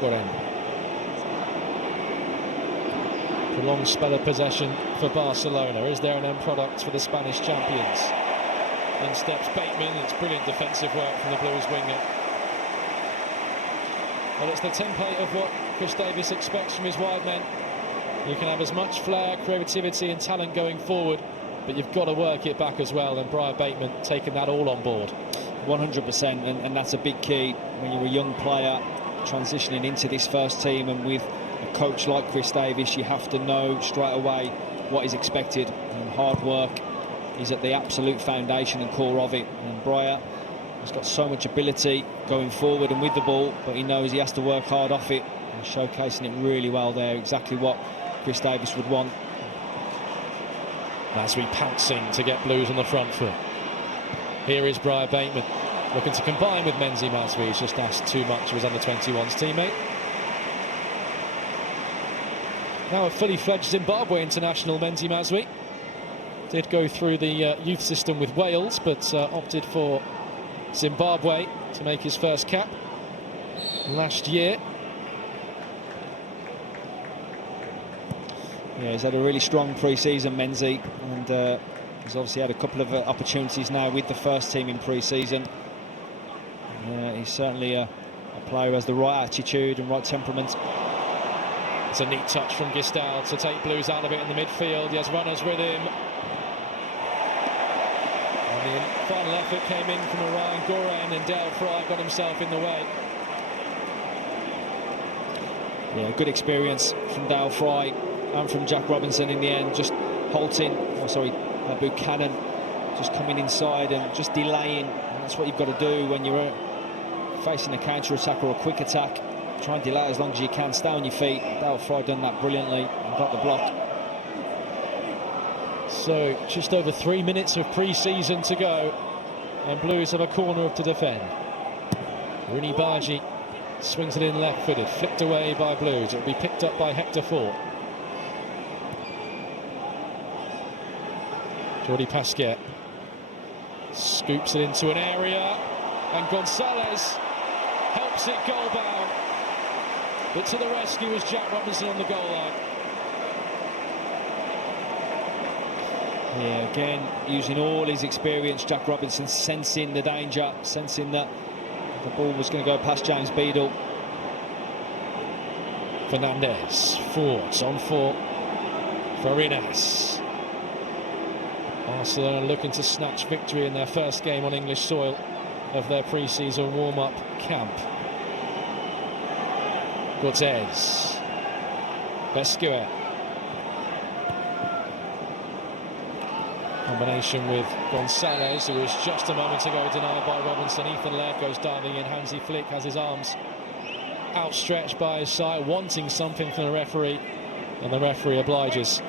Goren. Prolonged spell of possession for Barcelona. Is there an end product for the Spanish champions? In steps Bateman. It's brilliant defensive work from the Blues winger. Well, it's the template of what Chris Davis expects from his wide men. You can have as much flair, creativity and talent going forward, but you've got to work it back as well, and Brian Bateman taking that all on board. 100%, and that's a big key when you're a young player transitioning into this first team, and with a coach like Chris Davis, you have to know straight away what is expected, and hard work is at the absolute foundation and core of it. And Brian has got so much ability going forward and with the ball, but he knows he has to work hard off it, and showcasing it really well there, exactly what Chris Davis would want. Maswi pouncing to get Blues on the front foot. Here is Brian Bateman looking to combine with Menzi Maswi. He's just asked too much of his under-21s teammate. Now a fully fledged Zimbabwe international, Menzi Maswi. Did go through the youth system with Wales, but opted for Zimbabwe to make his first cap last year. Yeah, he's had a really strong pre-season, Menzi, and he's obviously had a couple of opportunities now with the first team in pre-season. He's certainly a player who has the right attitude and right temperament. It's a neat touch from Gistau to take Blues out of it in the midfield. He has runners with him. And the final effort came in from Orion Goran, and Dale Fry got himself in the way. Yeah, good experience from Dale Fry and from Jack Robinson in the end, just Buchanan just coming inside and just delaying. And that's what you've got to do when you're facing a counter-attack or a quick attack. Try and delay as long as you can, stay on your feet. Dale Fry done that brilliantly and got the block. So just over 3 minutes of pre-season to go, and Blues have a corner up to defend. Rooney Bargi swings it in left-footed, flicked away by Blues. It'll be picked up by Hector Fort. Jordi Pasquet scoops it into an area, and Gonzalez helps it goal bound. But to the rescue is Jack Robinson on the goal line. Yeah, again, using all his experience, Jack Robinson sensing the danger, sensing that the ball was going to go past James Beadle. Fernandez, Ford on for Farinas. Barcelona looking to snatch victory in their first game on English soil of their pre-season warm-up camp. Cortez, Bescuer. Combination with Gonzalez, who was just a moment ago denied by Robinson. Ethan Laird goes diving in. Hansi Flick has his arms outstretched by his side, wanting something from the referee, and the referee obliges.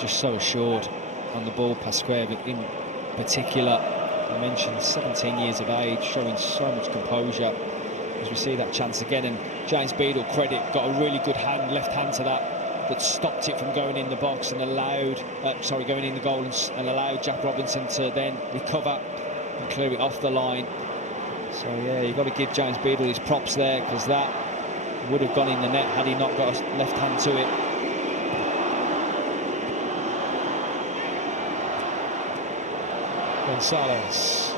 Just so assured on the ball, Pasquet, but in particular, I mentioned 17 years of age, showing so much composure as we see that chance again. And James Beadle, credit, got a really good left hand to that stopped it from going in the box and allowed, going in the goal and allowed Jack Robinson to then recover and clear it off the line. So yeah, you've got to give James Beadle his props there, because that would have gone in the net had he not got a left hand to it. Gonzalez.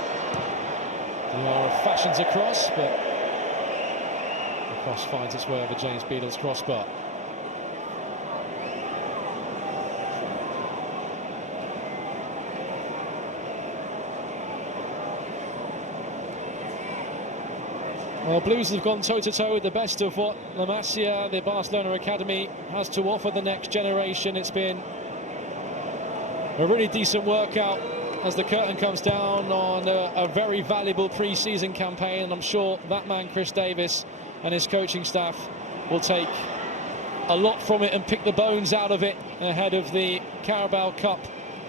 Diarra fashions a cross, but the cross finds its way over James Beadle's crossbar. Well, Blues have gone toe-to-toe with the best of what La Masia, the Barcelona Academy, has to offer the next generation. It's been a really decent workout as the curtain comes down on a very valuable pre-season campaign, and I'm sure that man Chris Davis and his coaching staff will take a lot from it and pick the bones out of it ahead of the Carabao Cup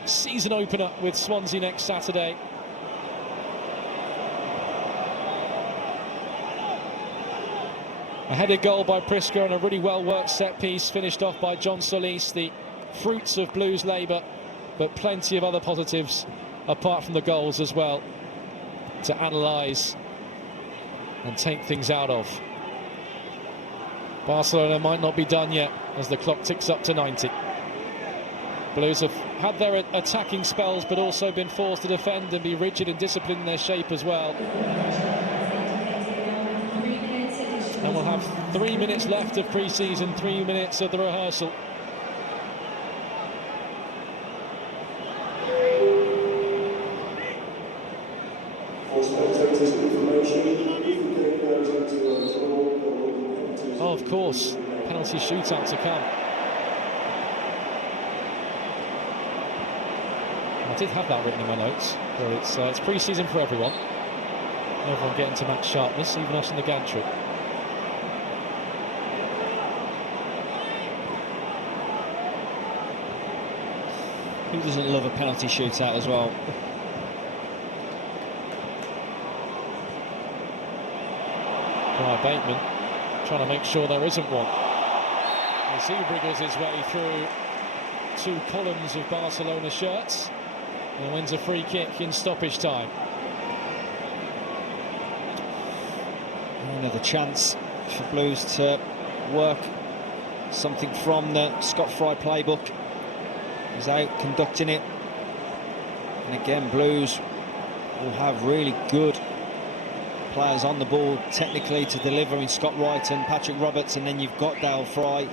season opener with Swansea next Saturday. A headed goal by Prisca and a really well-worked set-piece finished off by John Solis, the fruits of Blues' labour, but plenty of other positives apart from the goals as well to analyse and take things out of. Barcelona might not be done yet as the clock ticks up to 90. Blues have had their attacking spells but also been forced to defend and be rigid and disciplined in their shape as well. And we'll have 3 minutes left of pre-season, 3 minutes of the rehearsal. Oh, of course, penalty shootout to come. I did have that written in my notes, but it's pre-season for everyone. Everyone getting to match sharpness, even us in the gantry. Who doesn't love a penalty shootout as well? Brian Bateman trying to make sure there isn't one. As he wriggles his way through two columns of Barcelona shirts and wins a free kick in stoppage time. Another chance for Blues to work something from the Scott Fry playbook. He's out conducting it, and again Blues will have really good players on the ball technically to deliver in Scott Wright and Patrick Roberts, and then you've got Dale Fry,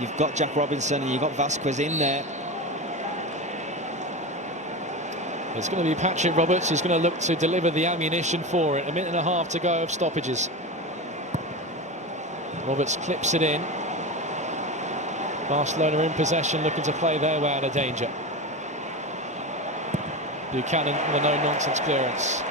you've got Jack Robinson, and you've got Vasquez in there. It's going to be Patrick Roberts who's going to look to deliver the ammunition for it. A minute and a half to go of stoppages. Roberts clips it in. Barcelona in possession, looking to play their way out of danger. Buchanan with a no-nonsense clearance.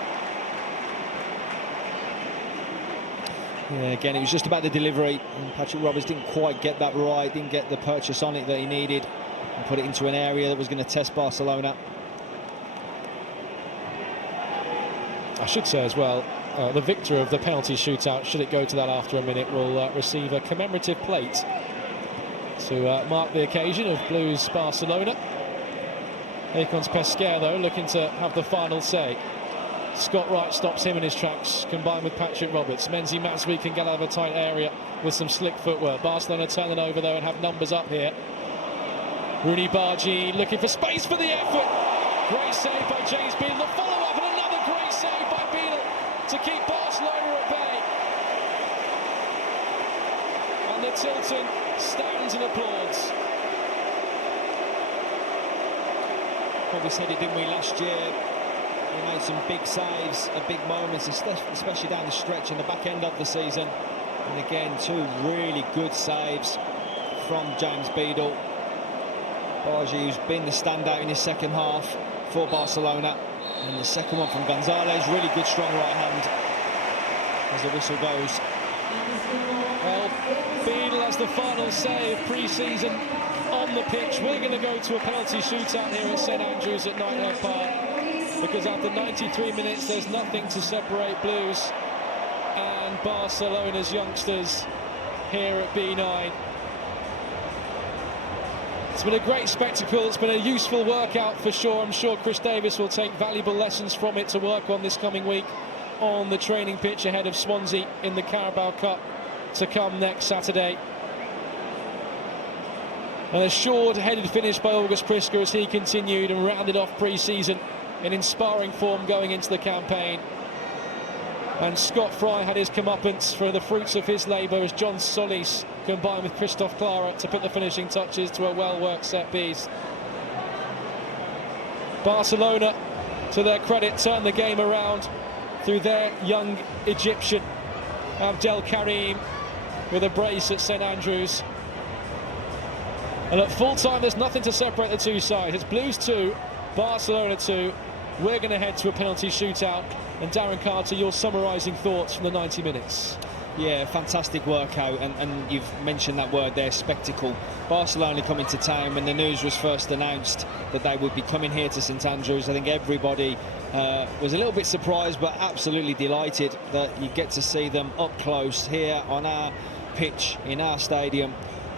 Yeah, again, it was just about the delivery, and Patrick Roberts didn't quite get that right, didn't get the purchase on it that he needed, and put it into an area that was going to test Barcelona. I should say as well, the victor of the penalty shootout, should it go to that after a minute, will receive a commemorative plate to mark the occasion of Blues Barcelona. Akons Pesquer, though, looking to have the final say. Scott Wright stops him in his tracks, combined with Patrick Roberts. Menzi Mazraoui can get out of a tight area with some slick footwork. Barcelona turning over, though, and have numbers up here. Rooney Bargi looking for space for the effort. Great save by James Beadle. The follow-up and another great save by Beadle to keep Barcelona at bay. And the Tilton stands and applauds. Well, we said it, didn't we, last year? He made some big saves at big moments, especially down the stretch in the back end of the season. And again, two really good saves from James Beadle. Bargi, who's been the standout in his second half for Barcelona. And the second one from Gonzalez, really good strong right hand as the whistle goes. Well, Beadle has the final say of pre-season on the pitch. We're going to go to a penalty shootout here at St Andrews at Nighthawk Park, because after 93 minutes there's nothing to separate Blues and Barcelona's youngsters here at B9. It's been a great spectacle, it's been a useful workout for sure. I'm sure Chris Davis will take valuable lessons from it to work on this coming week on the training pitch ahead of Swansea in the Carabao Cup to come next Saturday. An assured-headed finish by August Prisker as he continued and rounded off pre-season in inspiring form going into the campaign. And Scott Fry had his comeuppance for the fruits of his labour as John Solis combined with Christophe Clara to put the finishing touches to a well-worked set piece. Barcelona, to their credit, turned the game around through their young Egyptian Abdel Karim with a brace at St Andrews. And at full time there's nothing to separate the two sides. It's Blues 2, Barcelona 2. We're going to head to a penalty shootout. And Darren Carter, your summarising thoughts from the 90 minutes. Yeah, fantastic workout, and you've mentioned that word there, spectacle. Barcelona coming to town when the news was first announced that they would be coming here to St Andrews. I think everybody was a little bit surprised but absolutely delighted that you get to see them up close here on our pitch in our stadium.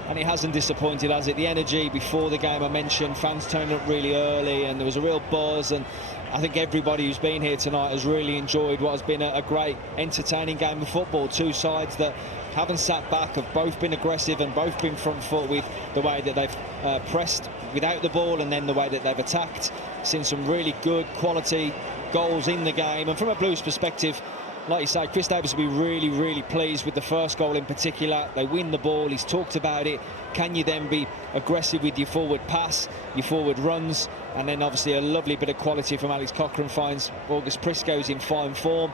And it hasn't disappointed, has it? The energy before the game, I mentioned, fans turned up really early and there was a real buzz, and I think everybody who's been here tonight has really enjoyed what has been a great, entertaining game of football. Two sides that haven't sat back, have both been aggressive and both been front foot with the way that they've pressed without the ball and then the way that they've attacked. Seen some really good quality goals in the game, and from a Blues perspective, like you say, Chris Davis will be really, really pleased with the first goal in particular. They win the ball, he's talked about it. Can you then be aggressive with your forward pass, your forward runs? And then obviously a lovely bit of quality from Alex Cochrane finds August Prisco's in fine form,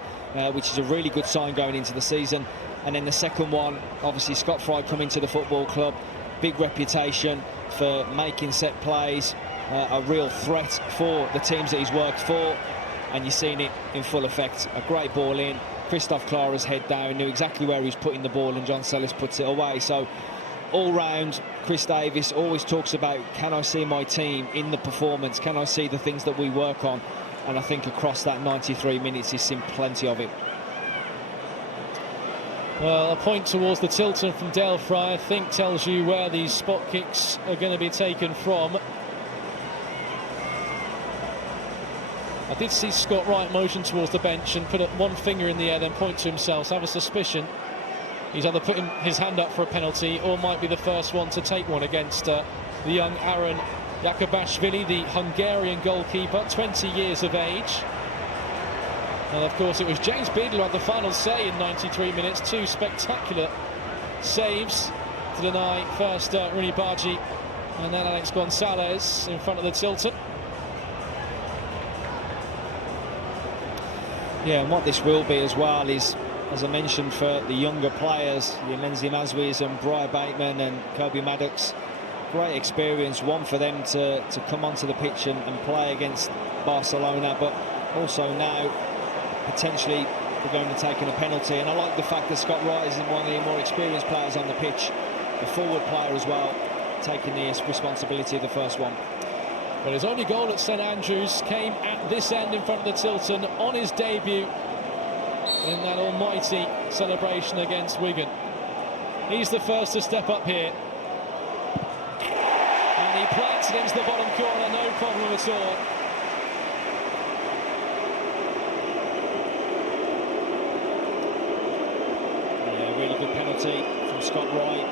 which is a really good sign going into the season. And then the second one, obviously Scott Fry coming to the football club, big reputation for making set plays, a real threat for the teams that he's worked for. And you've seen it in full effect. A great ball in, Christophe Clara's head down, knew exactly where he was putting the ball, and John Solis puts it away. So all round, Chris Davis always talks about, can I see my team in the performance, can I see the things that we work on? And I think across that 93 minutes he's seen plenty of it. Well, a point towards the Tilton from Dale Fry, I think, tells you where these spot kicks are going to be taken from. I did see Scott Wright motion towards the bench and put one finger in the air, then point to himself. So I have a suspicion he's either putting his hand up for a penalty or might be the first one to take one against the young Aaron Jakubashvili, the Hungarian goalkeeper, 20 years of age. And of course it was James Beadle who had the final say in 93 minutes. Two spectacular saves to deny first Rooney Bargi and then Alex Gonzalez in front of the Tilton. Yeah, and what this will be as well is, as I mentioned, for the younger players, the Menzi Mazraouis and Brian Bateman and Kobe Maddox, great experience, one for them to come onto the pitch and play against Barcelona, but also now potentially we're going to take in a penalty. And I like the fact that Scott Wright is one of the more experienced players on the pitch, a forward player as well, taking the responsibility of the first one. Well, his only goal at St Andrews came at this end in front of the Tilton on his debut in that almighty celebration against Wigan. He's the first to step up here. And he plants it into the bottom corner, no problem at all. Yeah, really good penalty from Scott Wright.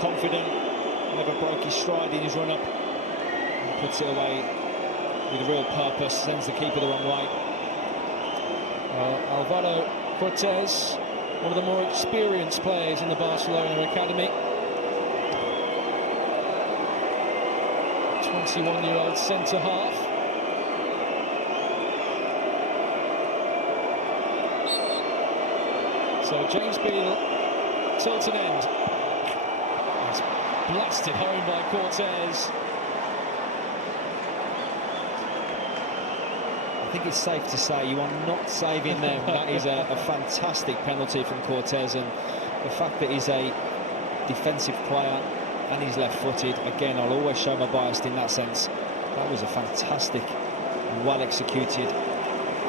Confident, never broke his stride in his run-up. Puts it away with a real purpose, sends the keeper the wrong way. Alvaro Cortez, one of the more experienced players in the Barcelona academy. 21-year-old centre-half. So James Beadle, Tilton end. It's blasted home by Cortez. I think it's safe to say you are not saving them. That is a fantastic penalty from Cortez, and the fact that he's a defensive player and he's left-footed, again, I'll always show my bias in that sense. That was a fantastic, well-executed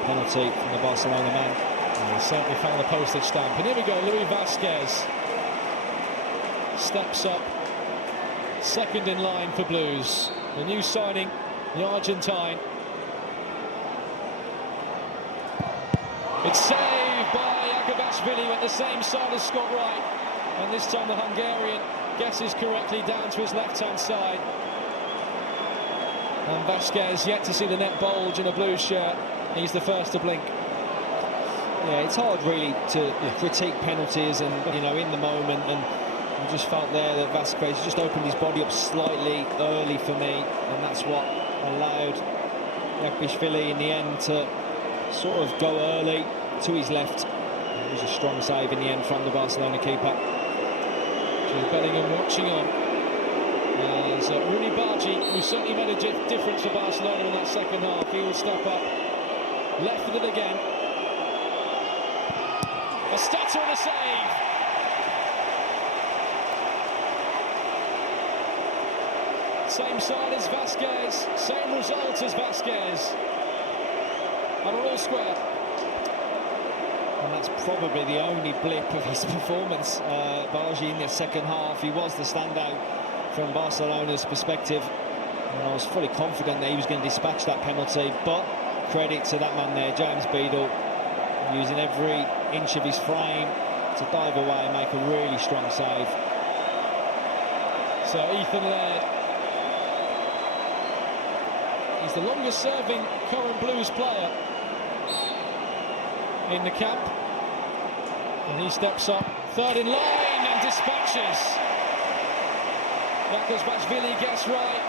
penalty from the Barcelona man. And he certainly found the postage stamp. And here we go, Luis Vasquez steps up, second in line for Blues. The new signing, the Argentine. It's saved by Akabashvili at the same side as Scott Wright. And this time the Hungarian guesses correctly down to his left-hand side. And Vasquez yet to see the net bulge in a Blues shirt. He's the first to blink. Yeah, it's hard really to critique penalties and, you know, in the moment. And I just felt there that Vasquez just opened his body up slightly early for me. And that's what allowed Akabashvili in the end to sort of go early to his left. It was a strong save in the end from the Barcelona keeper. Jude Bellingham watching on as Rooney Bargi, who certainly made a difference for Barcelona in that second half. He will step up, left-footed again. A stutter and a save. Same side as Vasquez, same result as Vasquez. And we're all square. And that's probably the only blip of his performance. Bargi in the second half, he was the standout from Barcelona's perspective. And I was fully confident that he was going to dispatch that penalty, but credit to that man there, James Beadle, using every inch of his frame to dive away and make a really strong save. So Ethan Laird, he's the longest serving current Blues player in the camp, and he steps up, third in line, and dispatches. Akabashvili gets right.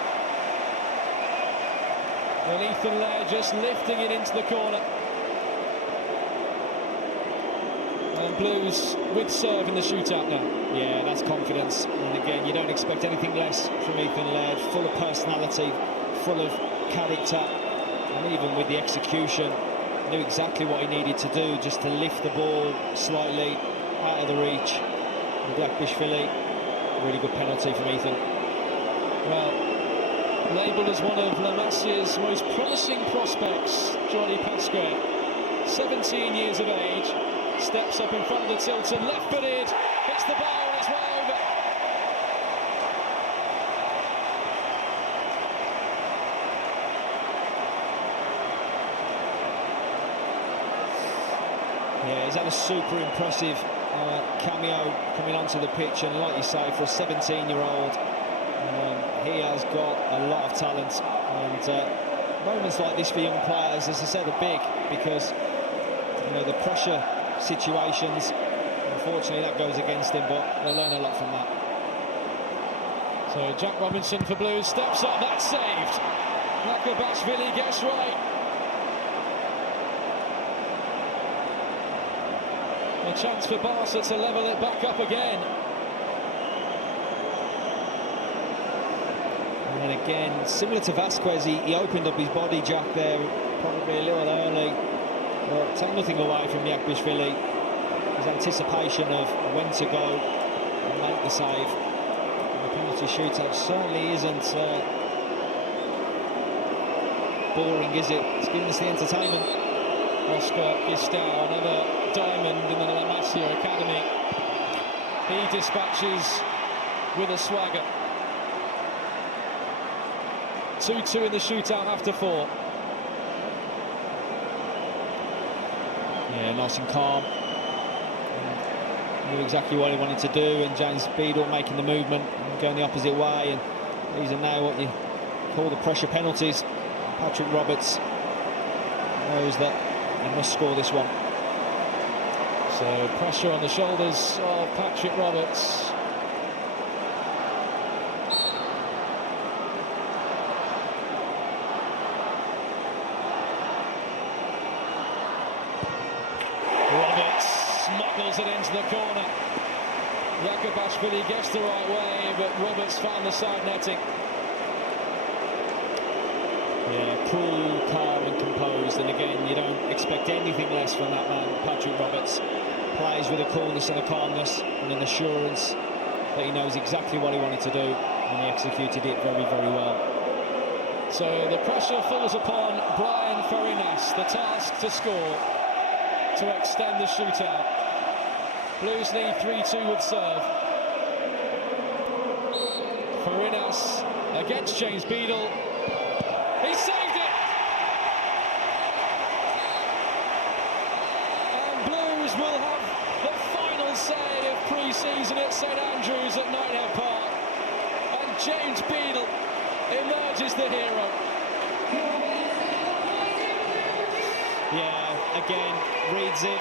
And Ethan Laird just lifting it into the corner. And Blues with serve in the shootout now. Yeah, that's confidence. And again, you don't expect anything less from Ethan Laird. Full of personality, full of character, and even with the execution, knew exactly what he needed to do just to lift the ball slightly out of the reach. And Akabashvili, really good penalty from Ethan. Well, labelled as one of La Masia's most promising prospects, Johnny Pasquet, 17 years of age, steps up in front of the Tilton, left-footed, hits the bar and it's way over. Yeah, he's had a super impressive cameo coming onto the pitch, and like you say, for a 17-year-old, he has got a lot of talent. And moments like this for young players, as I said, are big because, you know, the pressure situations, unfortunately that goes against him, but they'll learn a lot from that. So Jack Robinson for Blues steps up, that's saved. Akabashvili gets right. A chance for Barca to level it back up again. And then again, similar to Vasquez, he opened up his body, Jack, there, probably a little early. But take nothing away from Yakbishvili. His anticipation of when to go and make the save. And the penalty shootout certainly isn't boring, is it? It's giving us the entertainment. Oscar Gistau, another diamond in the La Masia Academy. He dispatches with a swagger. 2-2 in the shootout after 4. Yeah, nice and calm. Knew exactly what he wanted to do, and James Beadle making the movement and going the opposite way. And these are now what you call the pressure penalties. Patrick Roberts knows that he must score this one. So pressure on the shoulders of Patrick Roberts. Roberts smuggles it into the corner. Yakubashvili gets the right way, but Roberts found the side netting. Yeah, cool, calm and composed, and again you don't expect anything less from that man. Patrick Roberts plays with a coolness and a calmness and an assurance that he knows exactly what he wanted to do, and he executed it very, very well. So the pressure falls upon Brian Farinas, the task to score, to extend the shootout. Blues lead 3-2 with serve. Farinas against James Beadle. He saved it! And Blues will have the final say of pre-season at St Andrews at Nighthead Park. And James Beadle emerges the hero. Yeah, again, reads it,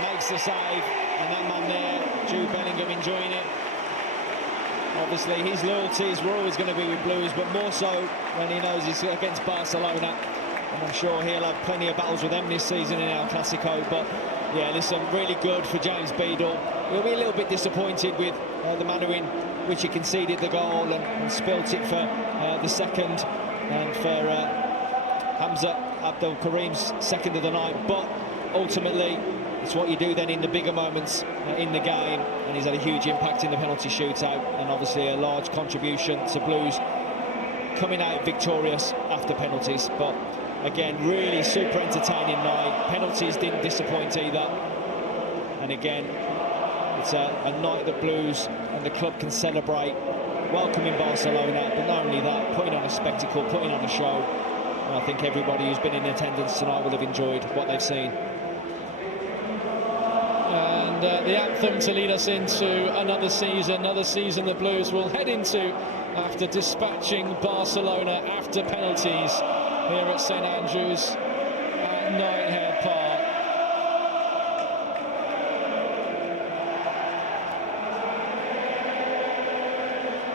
makes the save, and that man there, Jude Bellingham, enjoying it. Obviously, his loyalties were always going to be with Blues, but more so when he knows he's against Barcelona. And I'm sure he'll have plenty of battles with them this season in El Clasico. But yeah, listen, really good for James Beadle. He'll be a little bit disappointed with the manner in which he conceded the goal and spilt it for the second, and for Hamza Abdul Karim's second of the night. But ultimately, it's what you do then in the bigger moments in the game, and he's had a huge impact in the penalty shootout, and obviously a large contribution to Blues coming out victorious after penalties. But again, really super entertaining night. Penalties didn't disappoint either, and again, it's a night that Blues and the club can celebrate, welcoming Barcelona, but not only that, putting on a spectacle, putting on a show. And I think everybody who's been in attendance tonight will have enjoyed what they've seen. And the anthem to lead us into another season the Blues will head into after dispatching Barcelona after penalties here at St Andrews at Nighthead.